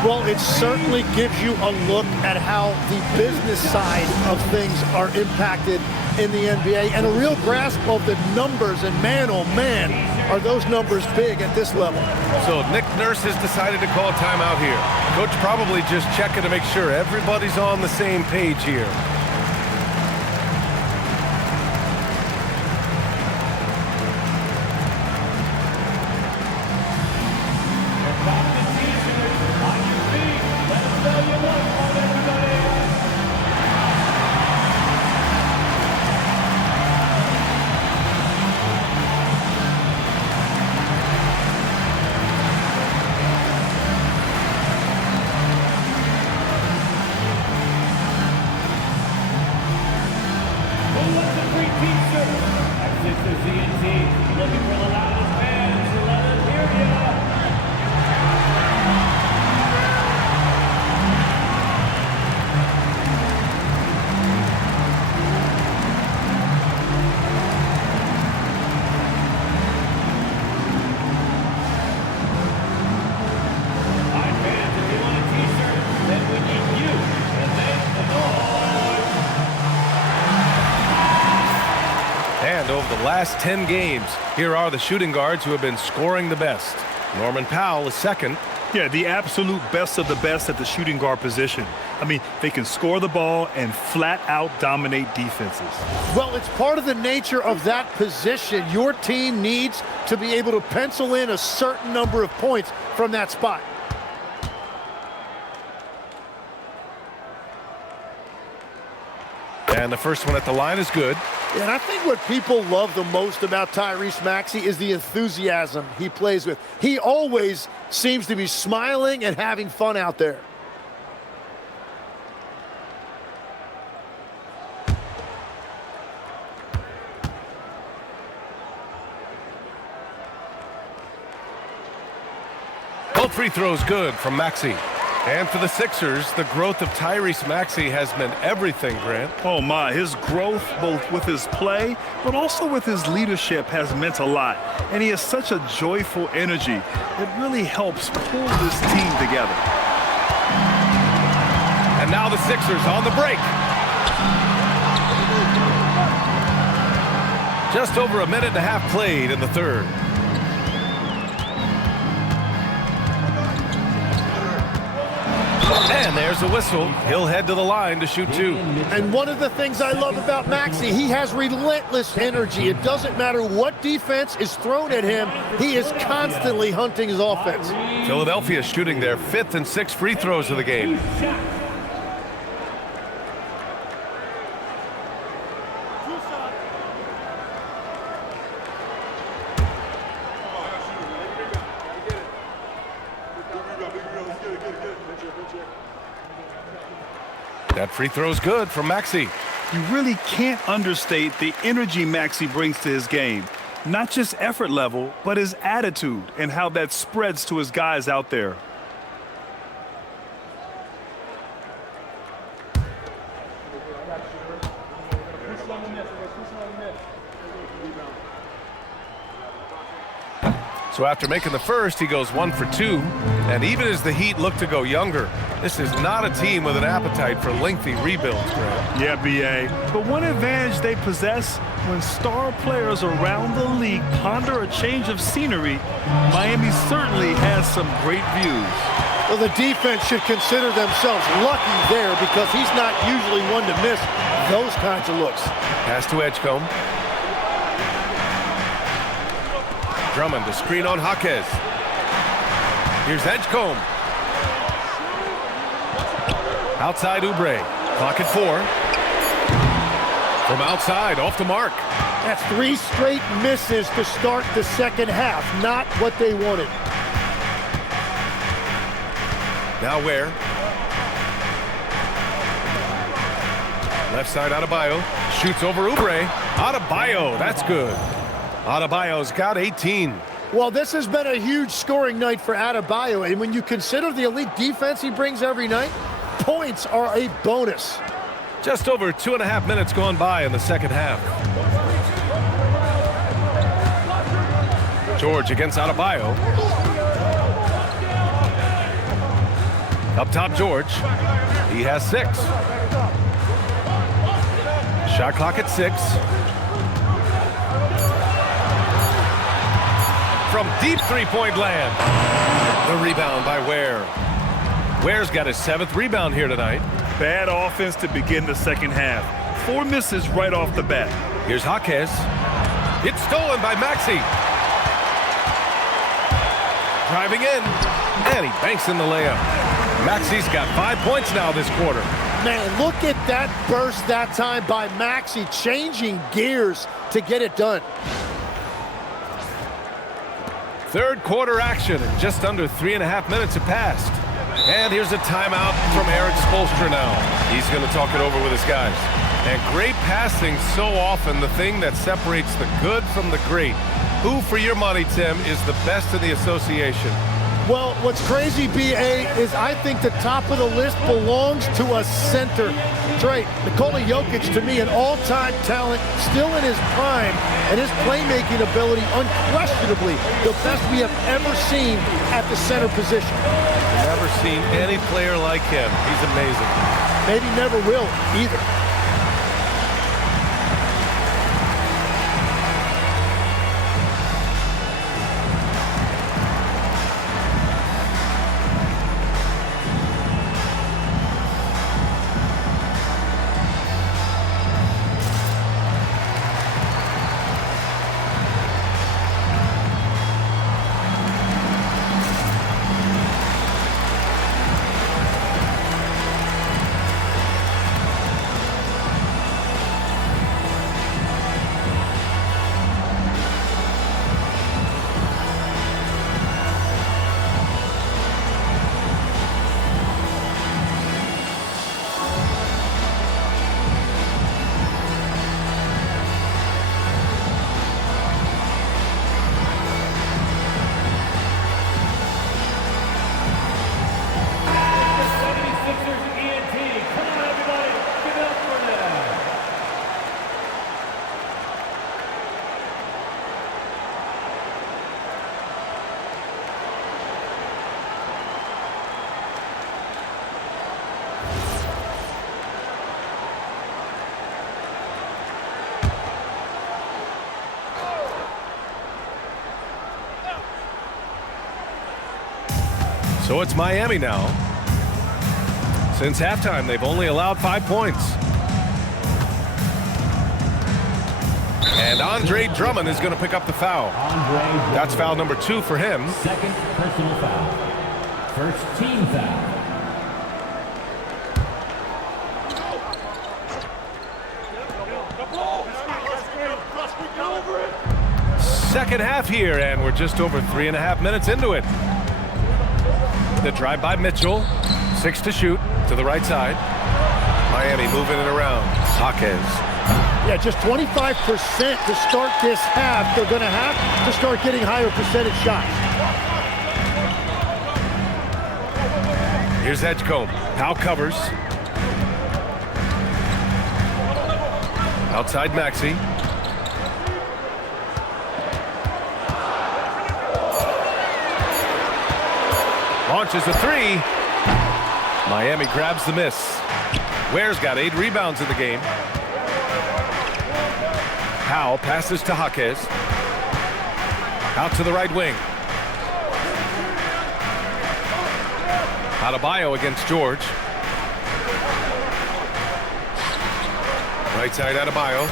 Well, it certainly gives you a look at how the business side of things are impacted in the NBA and a real grasp of the numbers. And man, oh man, are those numbers big at this level. So Nick Nurse has decided to call timeout here. Coach probably just checking to make sure everybody's on the same page here. Over the last 10 games, here are the shooting guards who have been scoring the best. Norman Powell is second. Yeah, the absolute best of the best at the shooting guard position. I mean, they can score the ball and flat out dominate defenses. Well, it's part of the nature of that position. Your team needs to be able to pencil in a certain number of points from that spot. And the first one at the line is good. And I think what people love the most about Tyrese Maxey is the enthusiasm he plays with. He always seems to be smiling and having fun out there. Both free throws good from Maxey. And for the Sixers, the growth of Tyrese Maxey has meant everything, Grant. Oh my, his growth both with his play, but also with his leadership has meant a lot. And he has such a joyful energy. It really helps pull this team together. And now the Sixers on the break. Just over a minute and a half played in the third. And there's a whistle. He'll head to the line to shoot two. And one of the things I love about Maxey, he has relentless energy. It doesn't matter what defense is thrown at him. He is constantly hunting his offense. Philadelphia shooting their 5th and 6th free throws of the game. That free throw's good from Maxey. You really can't understate the energy Maxey brings to his game. Not just effort level, but his attitude and how that spreads to his guys out there. So after making the first, he goes 1 for 2. And even as the Heat look to go younger, this is not a team with an appetite for lengthy rebuilds, Grant. Yeah, B.A. But one advantage they possess, when star players around the league ponder a change of scenery, Miami certainly has some great views. Well, the defense should consider themselves lucky there because he's not usually one to miss those kinds of looks. Pass to Edgecombe. Drummond, the screen on Jaquez. Here's Edgecombe. Outside Oubre. Clock at 4. From outside, off the mark. That's 3 straight misses to start the second half. Not what they wanted. Now where? Left side Adebayo. Shoots over Oubre. Adebayo, that's good. Adebayo's got 18. Well, this has been a huge scoring night for Adebayo, and when you consider the elite defense he brings every night, points are a bonus. Just over 2.5 minutes gone by in the second half. George against Adebayo. Up top, George. He has 6. Shot clock at 6. From deep three-point land. The rebound by Ware. Ware's got his 7th rebound here tonight. Bad offense to begin the second half. 4 misses right off the bat. Here's Jaquez. It's stolen by Maxey. Driving in. And he banks in the layup. Maxey's got 5 points now this quarter. Man, look at that burst that time by Maxey, changing gears to get it done. Third quarter action, and just under 3.5 minutes have passed. And here's a timeout from Eric Spoelstra now. He's going to talk it over with his guys. And great passing, so often the thing that separates the good from the great. Who, for your money, Tim, is the best in the association? Well, what's crazy, B.A., is I think the top of the list belongs to a center. That's right. Nikola Jokic, to me, an all-time talent, still in his prime, and his playmaking ability, unquestionably, the best we have ever seen at the center position. Never seen any player like him. He's amazing. Maybe never will, either. So it's Miami now. Since halftime, they've only allowed 5 points. And Andre Drummond is going to pick up the foul. That's foul number 2 for him. Second personal foul. First team foul. Second half here, and we're just over 3.5 minutes into it. The drive by Mitchell. 6 to shoot to the right side. Miami moving it around. Jaquez. Yeah, just 25% to start this half. They're going to have to start getting higher percentage shots. Here's Edgecombe. Powell covers. Outside Maxey. Launches a 3. Miami grabs the miss. Ware's got 8 rebounds in the game. Powell passes to Jaquez. Out to the right wing. Adebayo against George. Right side Adebayo.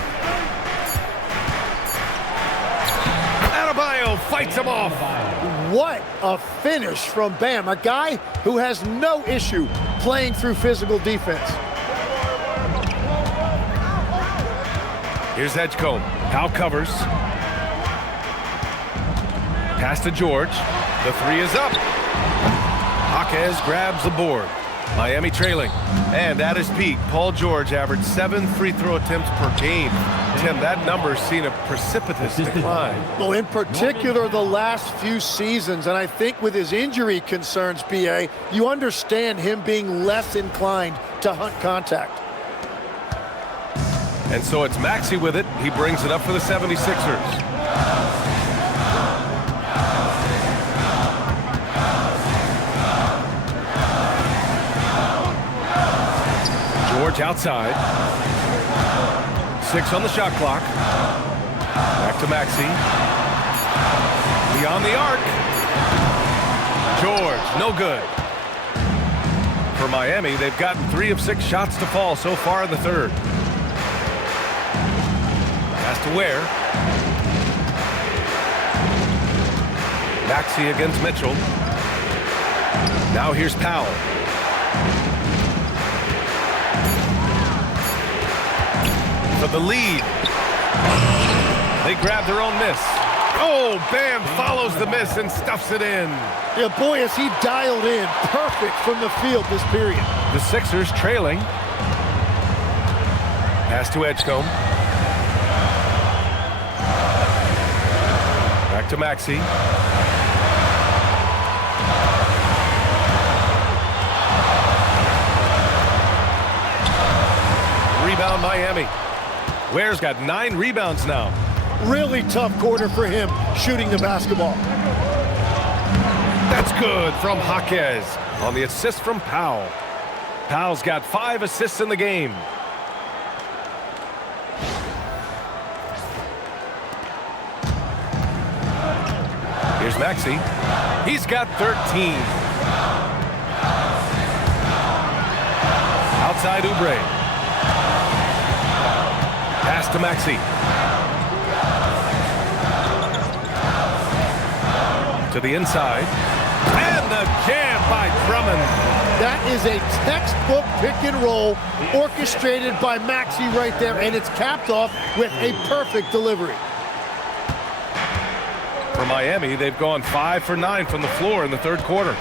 Adebayo fights him off. What a finish from Bam, a guy who has no issue playing through physical defense. Here's Edgecombe. Powell covers. Pass to George. The 3 is up. Jaquez grabs the board. Miami trailing. And at his peak, Paul George averaged 7 free throw attempts per game. Tim, that number's seen a precipitous decline. Well, in particular, the last few seasons, and I think with his injury concerns, B.A., you understand him being less inclined to hunt contact. And so it's Maxey with it. He brings it up for the 76ers. George outside. 6 on the shot clock. Back to Maxey. Beyond the arc. George, no good. For Miami, they've gotten 3 of 6 shots to fall so far in the third. Pass to Ware. Maxey against Mitchell. Now here's Powell. For the lead. They grab their own miss. Oh, Bam follows the miss and stuffs it in. Yeah, boy, is he dialed in. Perfect from the field this period. The Sixers trailing. Pass to Edgecombe. Back to Maxey. Rebound Miami. Ware's got 9 rebounds now. Really tough quarter for him shooting the basketball. That's good from Jaquez on the assist from Powell. Powell's got 5 assists in the game. Here's Maxey. He's got 13. Outside Oubre. Pass to Maxey. To the inside. And the jam by Drummond. That is a textbook pick and roll orchestrated by Maxey right there, and it's capped off with a perfect delivery. For Miami, they've gone 5 for 9 from the floor in the third quarter.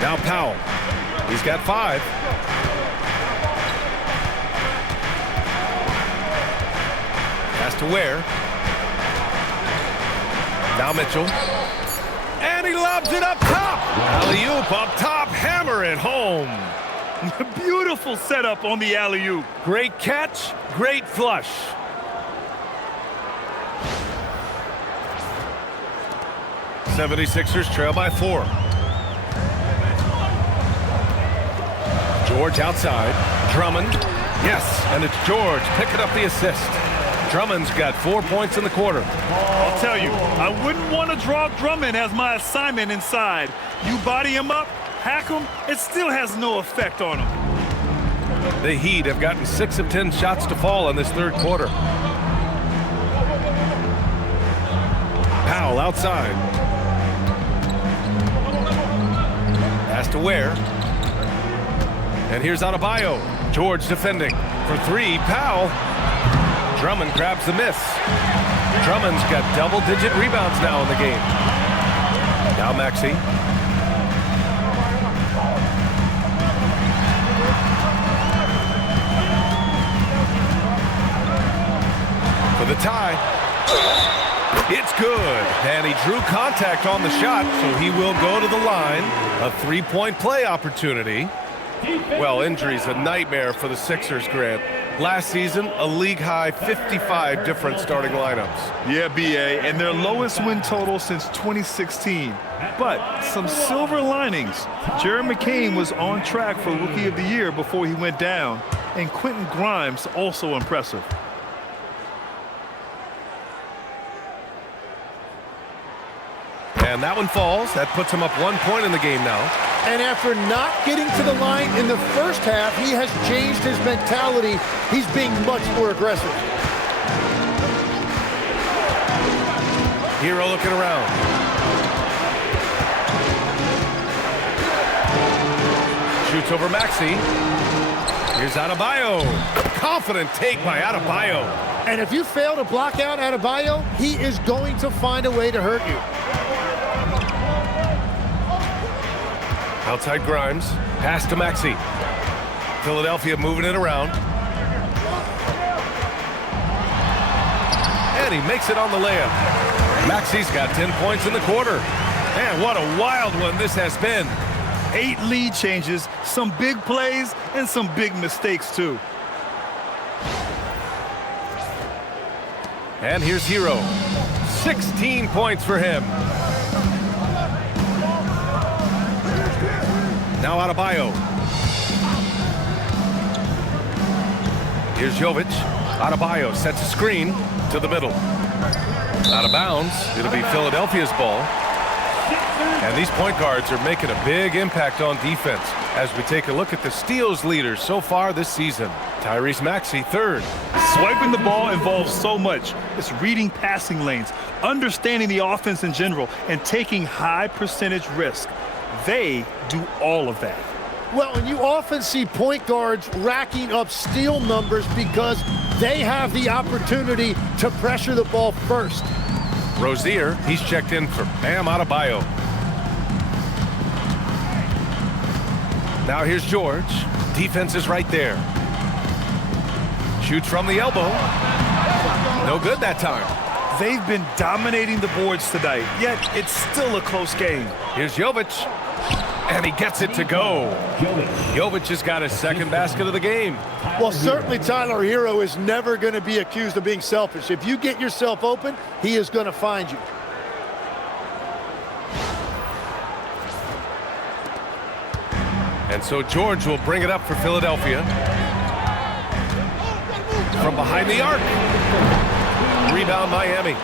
Now Powell. He's got 5. Pass to Ware. Now Mitchell. And he lobs it up top. Alley-oop up top. Hammer it home. Beautiful setup on the alley-oop. Great catch. Great flush. '76ers trail by 4. George outside. Drummond. Yes, and it's George picking up the assist. Drummond's got 4 points in the quarter. I'll tell you, I wouldn't want to draw Drummond as my assignment inside. You body him up, hack him, it still has no effect on him. The Heat have gotten 6 of 10 shots to fall in this third quarter. Powell outside. Pass to Ware. And here's Adebayo. George defending. For 3, Powell. Drummond grabs the miss. Drummond's got double-digit rebounds now in the game. Now Maxey. For the tie. It's good. And he drew contact on the shot, so he will go to the line. A 3-point play opportunity. Well, injury's a nightmare for the Sixers, Grant. Last season, a league-high 55 different starting lineups. Yeah, B.A., and their lowest win total since 2016. But some silver linings. Jared McCain was on track for Rookie of the Year before he went down, and Quentin Grimes also impressive. And that one falls. That puts him up 1 point in the game now. And after not getting to the line in the first half, he has changed his mentality. He's being much more aggressive. Hero looking around. Shoots over Maxey. Here's Adebayo. Confident take by Adebayo. And if you fail to block out Adebayo, he is going to find a way to hurt you. Outside Grimes. Pass to Maxey. Philadelphia moving it around. And he makes it on the layup. Maxey's got 10 points in the quarter. Man, what a wild one this has been. 8 lead changes, some big plays, and some big mistakes, too. And here's Hero. 16 points for him. Now Now Adebayo. Here's Jovic. Adebayo sets a screen to the middle. Out of bounds. It'll be Philadelphia's ball. And these point guards are making a big impact on defense. As we take a look at the steals leaders so far this season. Tyrese Maxey, third. Swiping the ball involves so much. It's reading passing lanes, understanding the offense in general, and taking high percentage risk. They do all of that. Well, and you often see point guards racking up steal numbers because they have the opportunity to pressure the ball first. Rozier, he's checked in for Bam Adebayo. Now here's George. Defense is right there. Shoots from the elbow. No good that time. They've been dominating the boards tonight, yet it's still a close game. Here's Jovic. And he gets it to go. Jovic has got his second basket of the game. Well, certainly Tyler Hero is never going to be accused of being selfish. If you get yourself open, he is going to find you. And so George will bring it up for Philadelphia. From behind the arc. Rebound Miami.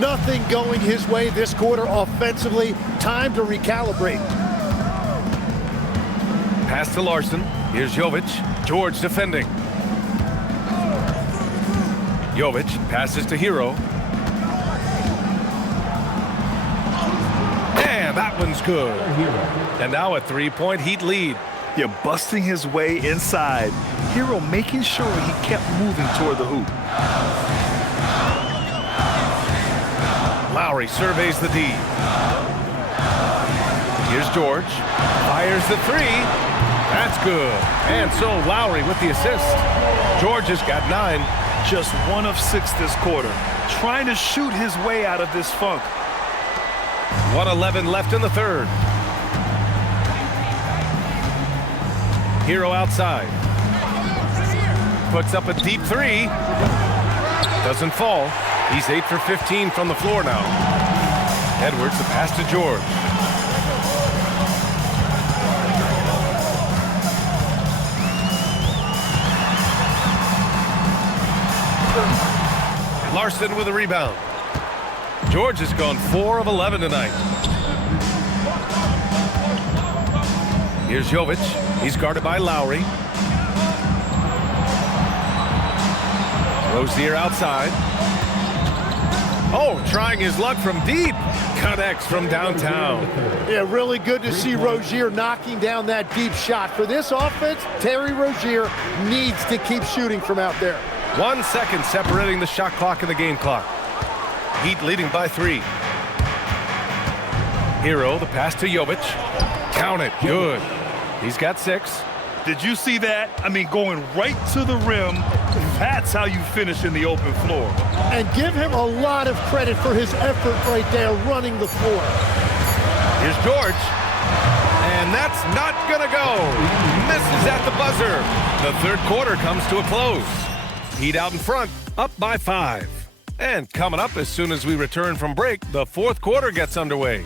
Nothing going his way this quarter offensively. Time to recalibrate. Pass to Larson. Here's Jovic. George defending. Jovic passes to Hero. And that one's good. And now a three-point Heat lead. You're busting his way inside. Hero making sure he kept moving toward the hoop. Lowry surveys the D. Here's George. Fires the three. That's good. And so Lowry with the assist. George has got 9. Just 1 of 6 this quarter. Trying to shoot his way out of this funk. 1:11 left in the third. Hero outside. Puts up a deep three. Doesn't fall. He's 8 for 15 from the floor now. Edwards, the pass to George. Larson with a rebound. George has gone 4 of 11 tonight. Here's Jovic. He's guarded by Lowry. Rozier outside. Oh, trying his luck from deep. Connects from downtown. Yeah, really good to see Rozier knocking down that deep shot. For this offense, Terry Rozier needs to keep shooting from out there. 1 second separating the shot clock and the game clock. Heat leading by 3. Hero, the pass to Jovic. Count it. Good. He's got 6. Did you see that? I mean, going right to the rim. That's how you finish in the open floor. And give him a lot of credit for his effort right there running the floor. Here's George. And that's not going to go. Misses at the buzzer. The third quarter comes to a close. Heat out in front, up by 5. And coming up as soon as we return from break, the fourth quarter gets underway.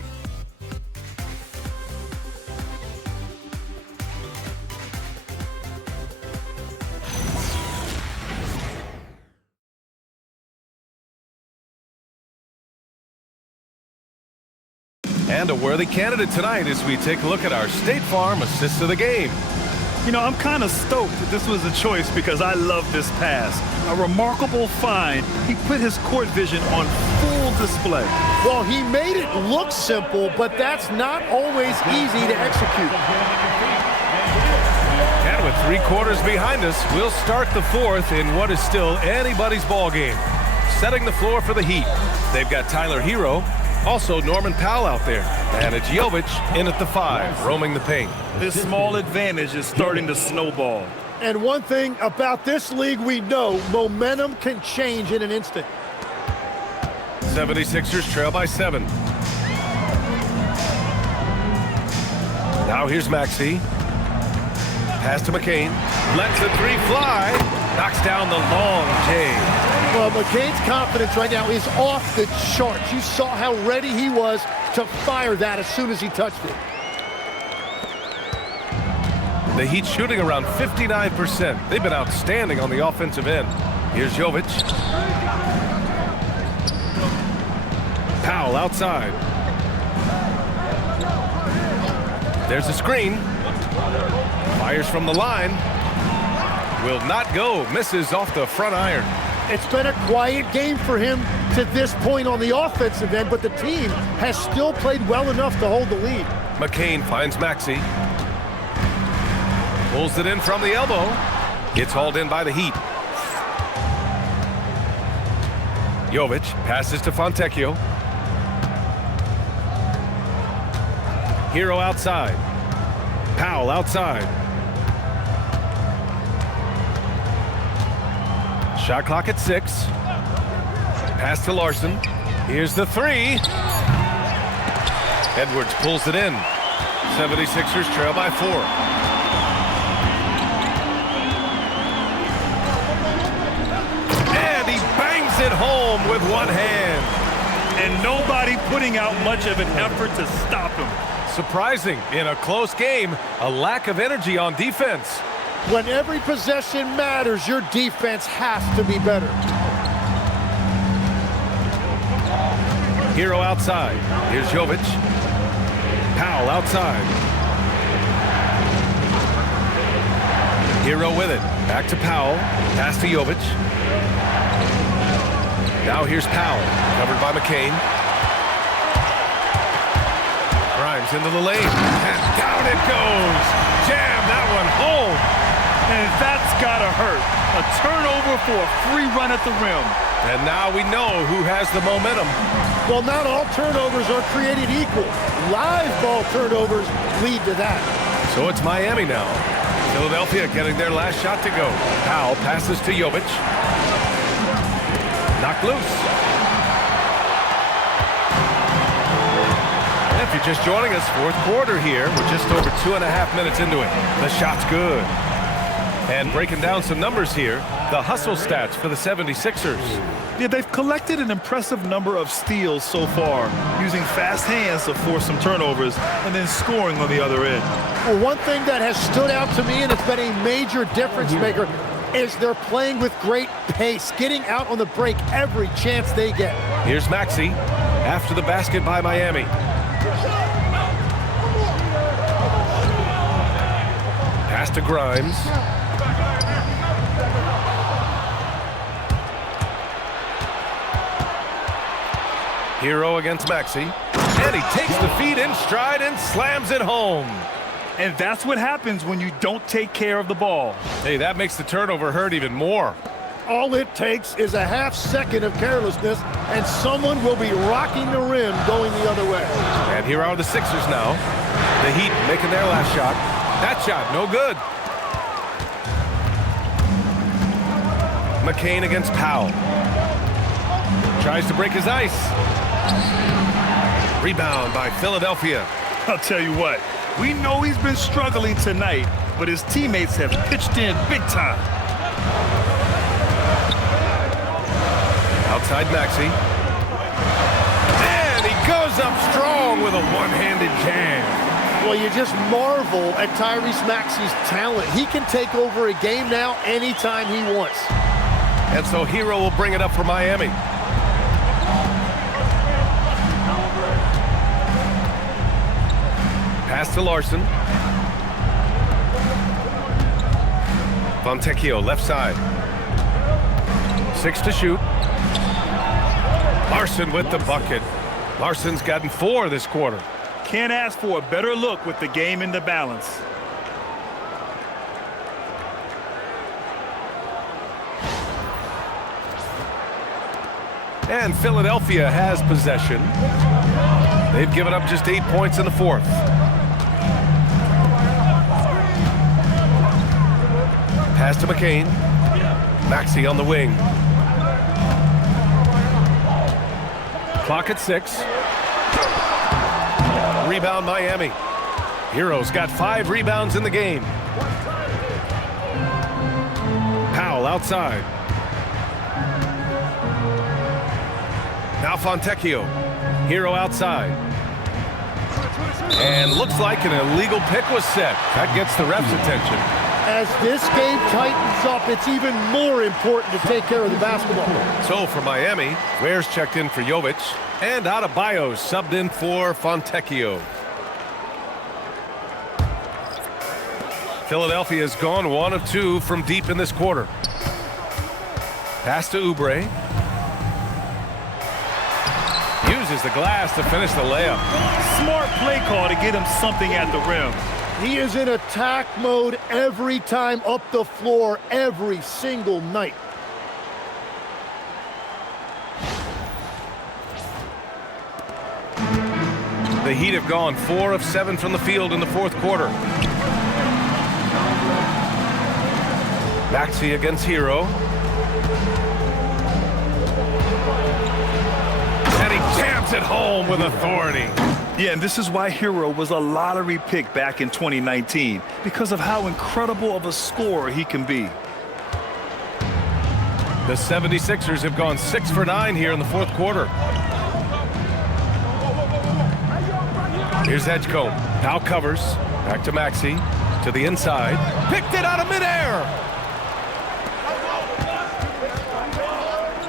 And a worthy candidate tonight as we take a look at our State Farm assist of the game. You know, I'm kind of stoked that this was a choice because I love this pass. A remarkable find. He put his court vision on full display. Well, he made it look simple, but that's not always easy to execute. And with 3 quarters behind us, we'll start the fourth in what is still anybody's ball game. Setting the floor for the Heat. They've got Tyler Hero, also Norman Powell out there. And it's Jovic in at the 5, roaming the paint. This small advantage is starting to snowball. And one thing about this league we know, momentum can change in an instant. 76ers trail by 7. Now here's Maxey. Pass to McCain. Lets the 3 fly. Knocks down the long J. Well, McCain's confidence right now is off the charts. You saw how ready he was to fire that as soon as he touched it. The Heat shooting around 59%. They've been outstanding on the offensive end. Here's Jovic. Powell outside. There's a screen. Fires from the line. Will not go. Misses off the front iron. It's been a quiet game for him to this point on the offensive end, but the team has still played well enough to hold the lead. McCain finds Maxey. Pulls it in from the elbow. Gets hauled in by the Heat. Jovic passes to Fontecchio. Hero outside. Powell outside. Shot clock at 6. Pass to Larson. Here's the 3. Edwards pulls it in. 76ers trail by 4. And he bangs it home with one hand. And nobody putting out much of an effort to stop him. Surprising in a close game, a lack of energy on defense. When every possession matters, your defense has to be better. Hero outside. Here's Jovic. Powell outside. Hero with it. Back to Powell. Pass to Jovic. Now here's Powell. Covered by McCain. Grimes into the lane. And down it goes. Jam that one home. And that's gotta hurt. A turnover for a free run at the rim. And now we know who has the momentum. Well, not all turnovers are created equal. Live ball turnovers lead to that. So it's Miami now. Philadelphia getting their last shot to go. Powell passes to Jovic. Knocked loose. And if you're just joining us, fourth quarter here. We're just over 2.5 minutes into it. The shot's good. And breaking down some numbers here, the hustle stats for the 76ers. Yeah, they've collected an impressive number of steals so far, using fast hands to force some turnovers and then scoring on the other end. Well, one thing that has stood out to me, and it's been a major difference maker, is they're playing with great pace, getting out on the break every chance they get. Here's Maxey after the basket by Miami. Pass to Grimes. Hero against Maxey. And he takes the feed in stride and slams it home. And that's what happens when you don't take care of the ball. Hey, that makes the turnover hurt even more. All it takes is a half second of carelessness, and someone will be rocking the rim going the other way. And here are the Sixers now. The Heat making their last shot. That shot, no good. McCain against Powell. Tries to break his ice. Rebound by Philadelphia. I'll tell you what, we know he's been struggling tonight, but his teammates have pitched in big time. Outside Maxey. And he goes up strong with a one-handed jam. Well, you just marvel at Tyrese Maxey's talent. He can take over a game now anytime he wants. And so Hero will bring it up for Miami. Pass to Larson. Fontecchio left side. 6 to shoot. Larson with the bucket. Larson's gotten 4 this quarter. Can't ask for a better look with the game in the balance. And Philadelphia has possession. They've given up just 8 points in the fourth. Pass to McCain. Maxey on the wing. Clock at 6. Rebound Miami. Hero's got 5 rebounds in the game. Powell outside. Now Fontecchio. Hero outside. And looks like an illegal pick was set. That gets the ref's attention. As this game tightens up, it's even more important to take care of the basketball. So for Miami, Ware's checked in for Jovic, and Adebayo subbed in for Fontecchio. Philadelphia's gone 1 of 2 from deep in this quarter. Pass to Oubre. Uses the glass to finish the layup. Smart play call to get him something at the rim. He is in attack mode every time up the floor, every single night. The Heat have gone 4 of 7 from the field in the fourth quarter. Maxey against Hero. And he jams it home with authority. Yeah, and this is why Hero was a lottery pick back in 2019, because of how incredible of a scorer he can be. The 76ers have gone 6 for 9 here in the fourth quarter. Here's Edgecombe. Now covers. Back to Maxey. To the inside. Picked it out of midair.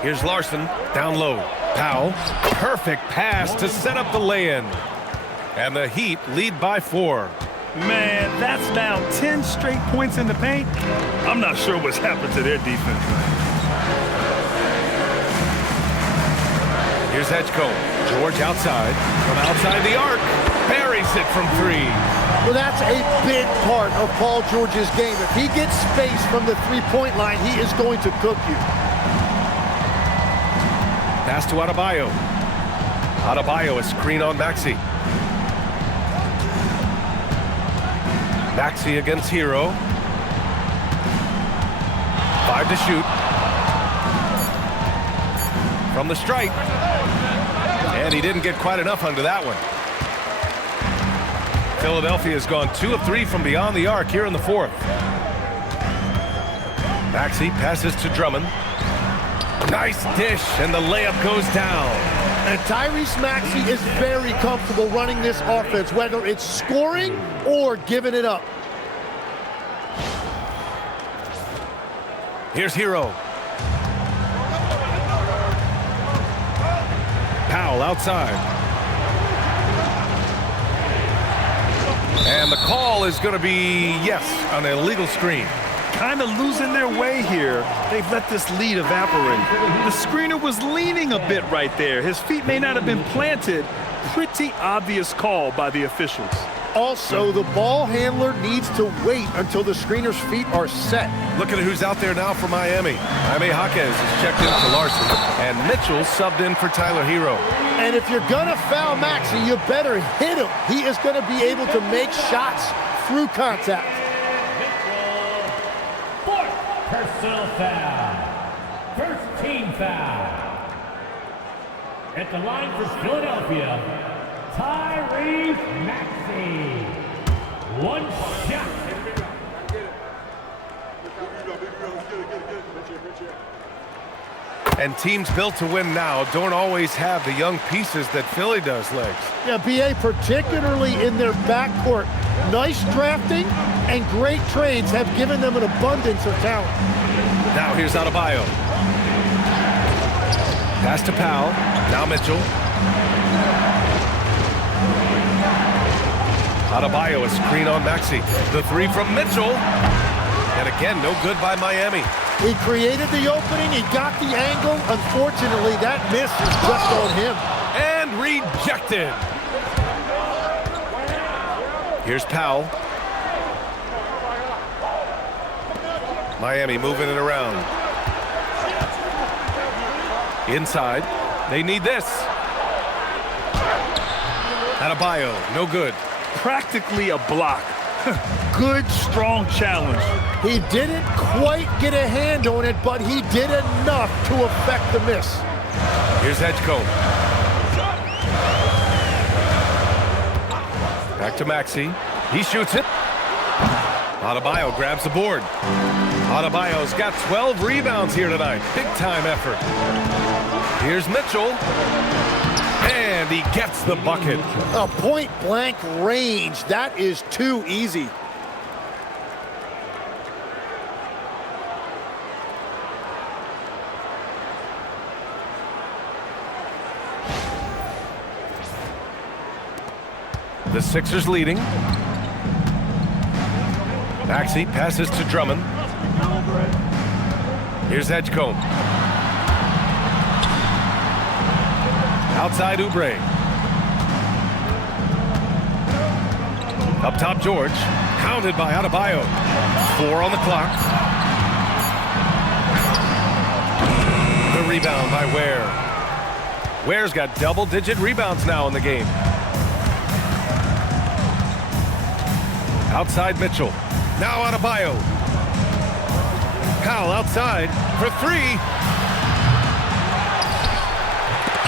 Here's Larson. Down low. Powell. Perfect pass to set up the lay-in. And the Heat lead by 4. Man, that's now 10 straight points in the paint. I'm not sure what's happened to their defense. Here's Edgecombe. George outside. From outside the arc. Buries it from 3. Well, that's a big part of Paul George's game. If he gets space from the three-point line, he is going to cook you. Pass to Adebayo. Adebayo, a screen on Maxey. Maxey against Hero. 5 to shoot. From the stripe. And he didn't get quite enough under that one. Philadelphia has gone 2 of 3 from beyond the arc here in the fourth. Maxey passes to Drummond. Nice dish, and the layup goes down. And Tyrese Maxey is very comfortable running this offense, whether it's scoring or giving it up. Here's Hero. Powell outside. And the call is going to be, yes, an illegal screen. Kind of losing their way here. They've let this lead evaporate. The screener was leaning a bit right there. His feet may not have been planted. Pretty obvious call by the officials. Also, the ball handler needs to wait until the screener's feet are set. Look at who's out there now for Miami. Jaime Jaquez is checked in for Larson. And Mitchell subbed in for Tyler Hero. And if you're going to foul Maxey, you better hit him. He is going to be able to make shots through contact. Fourth personal foul. First team foul. At the line for Philadelphia, Tyrese Maxey. One shot. And teams built to win now don't always have the young pieces that Philly does, Legs. Yeah, BA, particularly in their backcourt. Nice drafting and great trades have given them an abundance of talent. Now here's Adebayo. Pass to Powell. Now Mitchell. Adebayo, a screen on Maxey. The 3 from Mitchell. And again, no good by Miami. He created the opening. He got the angle. Unfortunately, that miss is just on him. And rejected. Here's Powell. Miami moving it around. Inside. They need this. Adebayo, no good. Practically a block. Good, strong challenge. He didn't quite get a hand on it, but he did enough to affect the miss. Here's Edgecombe. Back to Maxey. He shoots it. Adebayo grabs the board. Adebayo's got 12 rebounds here tonight. Big time effort. Here's Mitchell. And he gets the bucket. A point-blank range. That is too easy. The Sixers leading. Maxey passes to Drummond. Here's Edgecombe. Outside Oubre. Up top George. Counted by Adebayo. 4 on the clock. The rebound by Ware. Ware's got double-digit rebounds now in the game. Outside Mitchell. Now Adebayo. Powell outside for 3.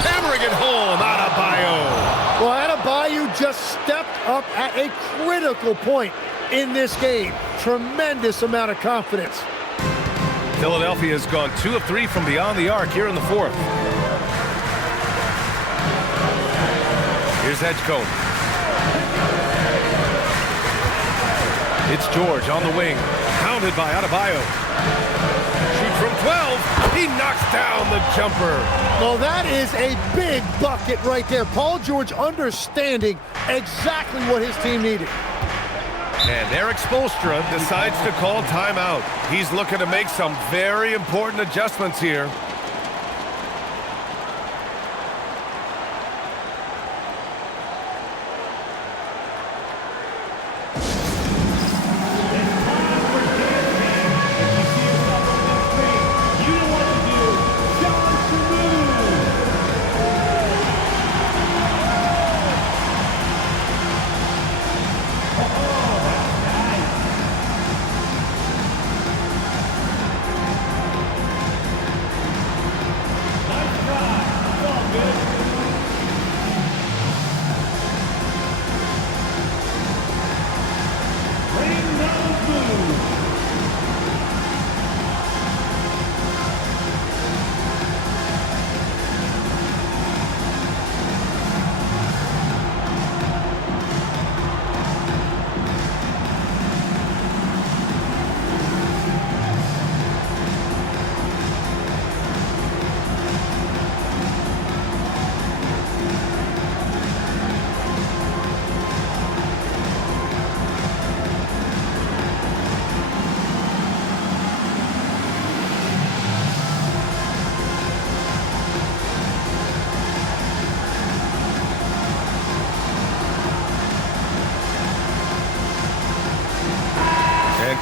Hammering it home, Adebayo. Well, Adebayo just stepped up at a critical point in this game. Tremendous amount of confidence. Philadelphia has gone 2 of 3 from beyond the arc here in the 4th. Here's Edgecombe. It's George on the wing, pounded by Adebayo. Shoot from 12, he knocks down the jumper. Well, that is a big bucket right there. Paul George understanding exactly what his team needed. And Eric Spoelstra decides to call timeout. He's looking to make some very important adjustments here.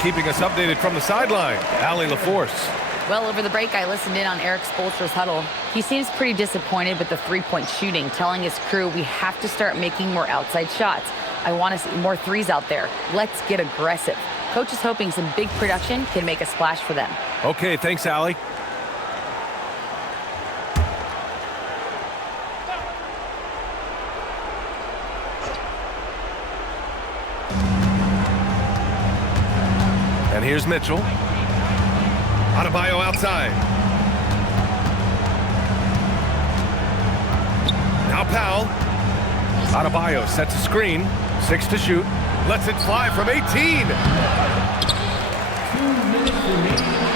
Keeping us updated from the sideline, Allie LaForce. Well, over the break, I listened in on Eric Spoelstra's huddle. He seems pretty disappointed with the three-point shooting, telling his crew we have to start making more outside shots. I want to see more threes out there. Let's get aggressive. Coach is hoping some big production can make a splash for them. Okay, thanks, Allie. And here's Mitchell. Adebayo outside. Now Powell. Adebayo sets a screen. 6 to shoot. Lets it fly from 18.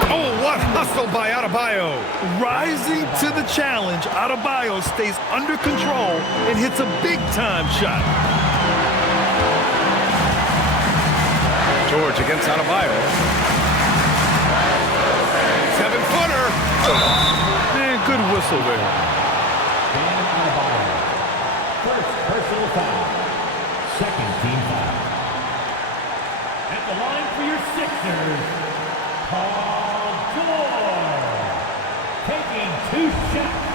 Oh, what hustle by Adebayo. Rising to the challenge, Adebayo stays under control and hits a big-time shot. George against Adebayo. 7-footer. Man, good whistle there. Bam Adebayo. First personal foul. Second team foul. At the line for your Sixers, Paul George. Taking 2 shots.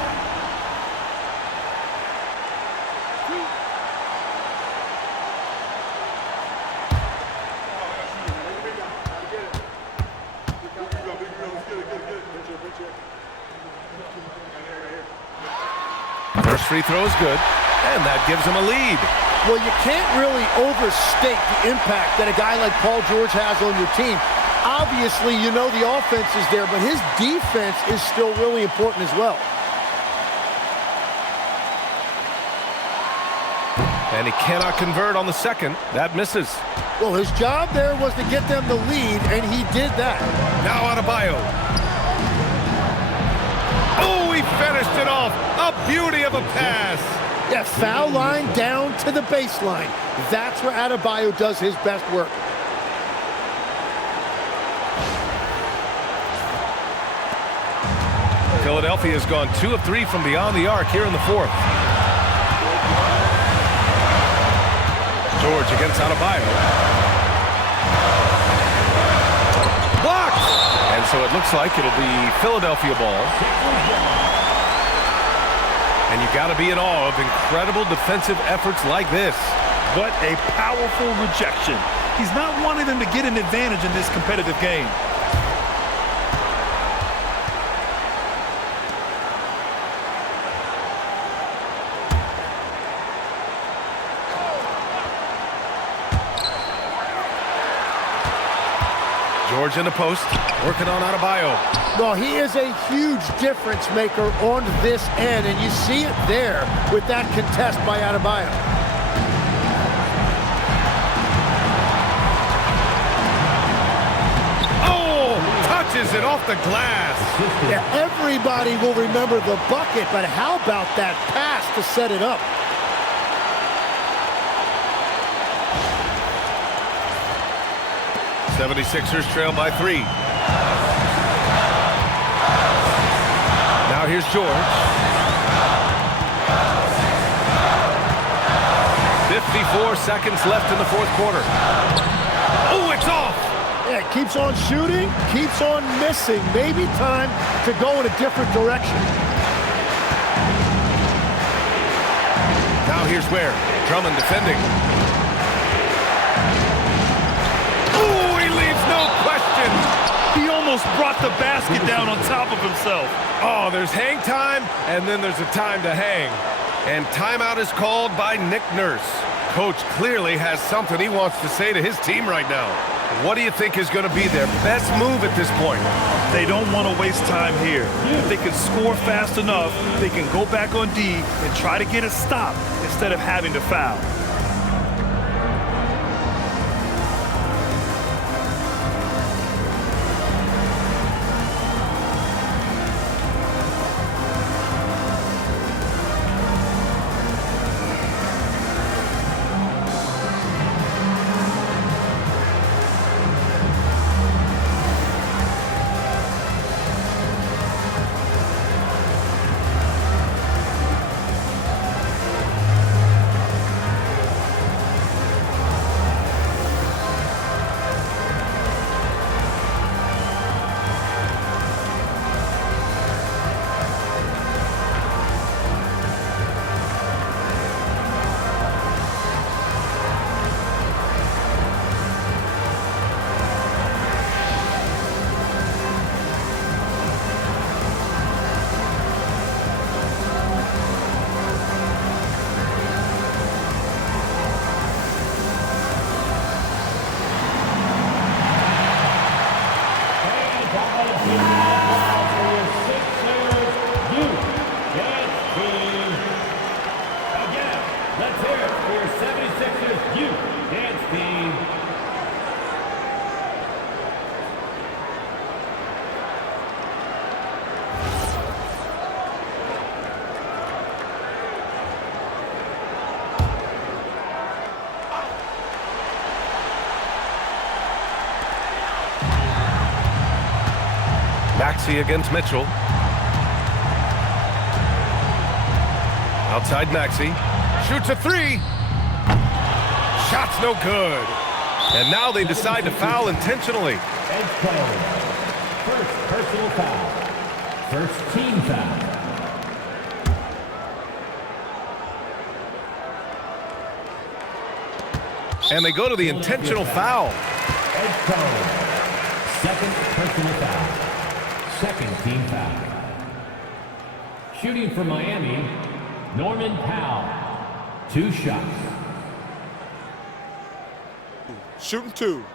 First free throw is good, and that gives him a lead. Well, you can't really overstate the impact that a guy like Paul George has on your team. Obviously, you know the offense is there, but his defense is still really important as well. And he cannot convert on the second. That misses. Well, his job there was to get them the lead, and he did that. Now Adebayo. Oh, he finished it off. A beauty of a pass. Yeah, foul line down to the baseline. That's where Adebayo does his best work. Philadelphia has gone 2 of 3 from beyond the arc here in the fourth. George against Adebayo. Blocked! And so it looks like it'll be Philadelphia ball. And you got to be in awe of incredible defensive efforts like this. What a powerful rejection. He's not wanting them to get an advantage in this competitive game. George in the post, working on Adebayo. No, he is a huge difference maker on this end, and you see it there with that contest by Adebayo. Oh, touches it off the glass. Yeah, everybody will remember the bucket, but how about that pass to set it up? '76ers trail by 3. Now here's George. 54 seconds left in the fourth quarter. Oh, it's off! Yeah, keeps on shooting, keeps on missing. Maybe time to go in a different direction. Now here's where Drummond defending. He almost brought the basket down on top of himself. Oh, there's hang time, and then there's a time to hang. And timeout is called by Nick Nurse. Coach clearly has something he wants to say to his team right now. What do you think is going to be their best move at this point? They don't want to waste time here. If they can score fast enough, they can go back on D and try to get a stop instead of having to foul. Maxey against Mitchell. Outside Maxey. Shoots a 3. Shot's no good. And now they decide to foul intentionally. Edge code. First personal foul. First team foul. And they go to the intentional foul. Edge code. Second personal foul. Second team foul. Shooting for Miami, Norman Powell. 2 shots. Shooting 2.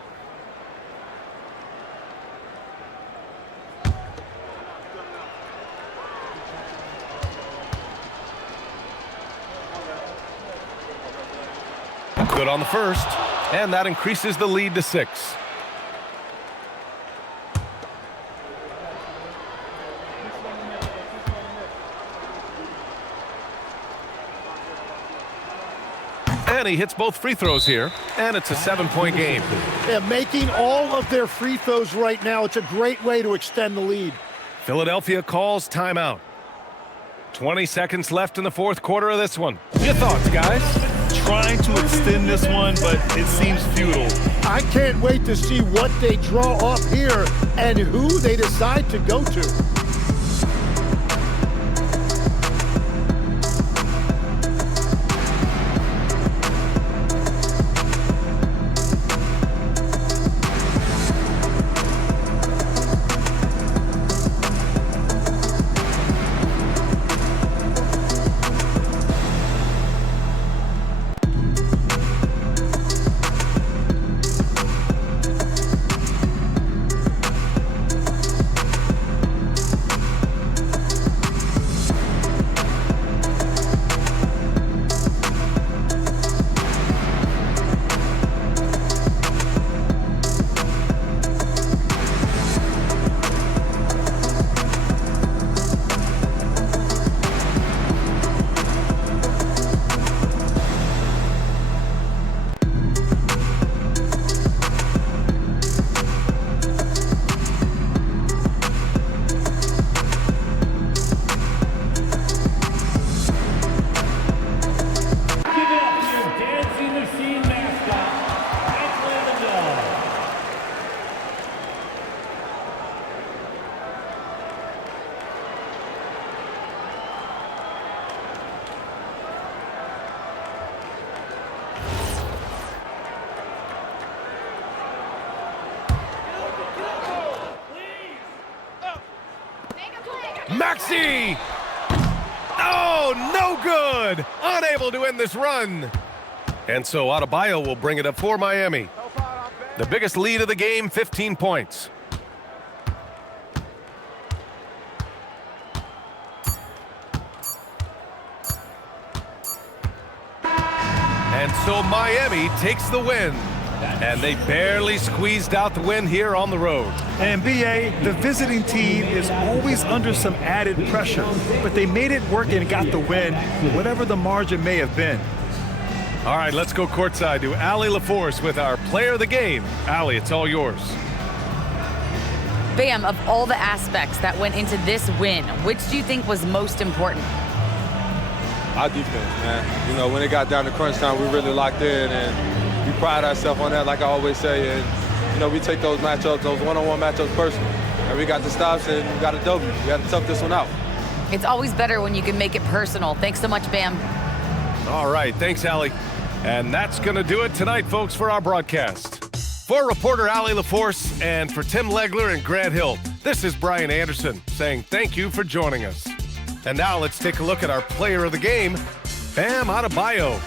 Good on the first, and that increases the lead to 6. And he hits both free throws here, and it's a 7-point game. Yeah, making all of their free throws right now, it's a great way to extend the lead. Philadelphia calls timeout. 20 seconds left in the fourth quarter of this one. Your thoughts, guys? Trying to extend this one, but it seems futile. I can't wait to see what they draw up here and who they decide to go to. Maxey! Oh, no good! Unable to end this run. And so Adebayo will bring it up for Miami. The biggest lead of the game, 15 points. And so Miami takes the win. And they barely squeezed out the win here on the road. And B.A., the visiting team is always under some added pressure, but they made it work and got the win, whatever the margin may have been. All right, let's go courtside to Allie LaForce with our player of the game. Allie, it's all yours. Bam, of all the aspects that went into this win, which do you think was most important? Our defense, man. You know, when it got down to crunch time, we really locked in, and we pride ourselves on that, like I always say. And, you know, we take those matchups, those one-on-one matchups personal. And we got the stops, and we got a W. We got to tough this one out. It's always better when you can make it personal. Thanks so much, Bam. All right, thanks, Allie. And that's going to do it tonight, folks, for our broadcast. For reporter Allie LaForce and for Tim Legler and Grant Hill, this is Brian Anderson saying thank you for joining us. And now let's take a look at our player of the game, Bam Adebayo.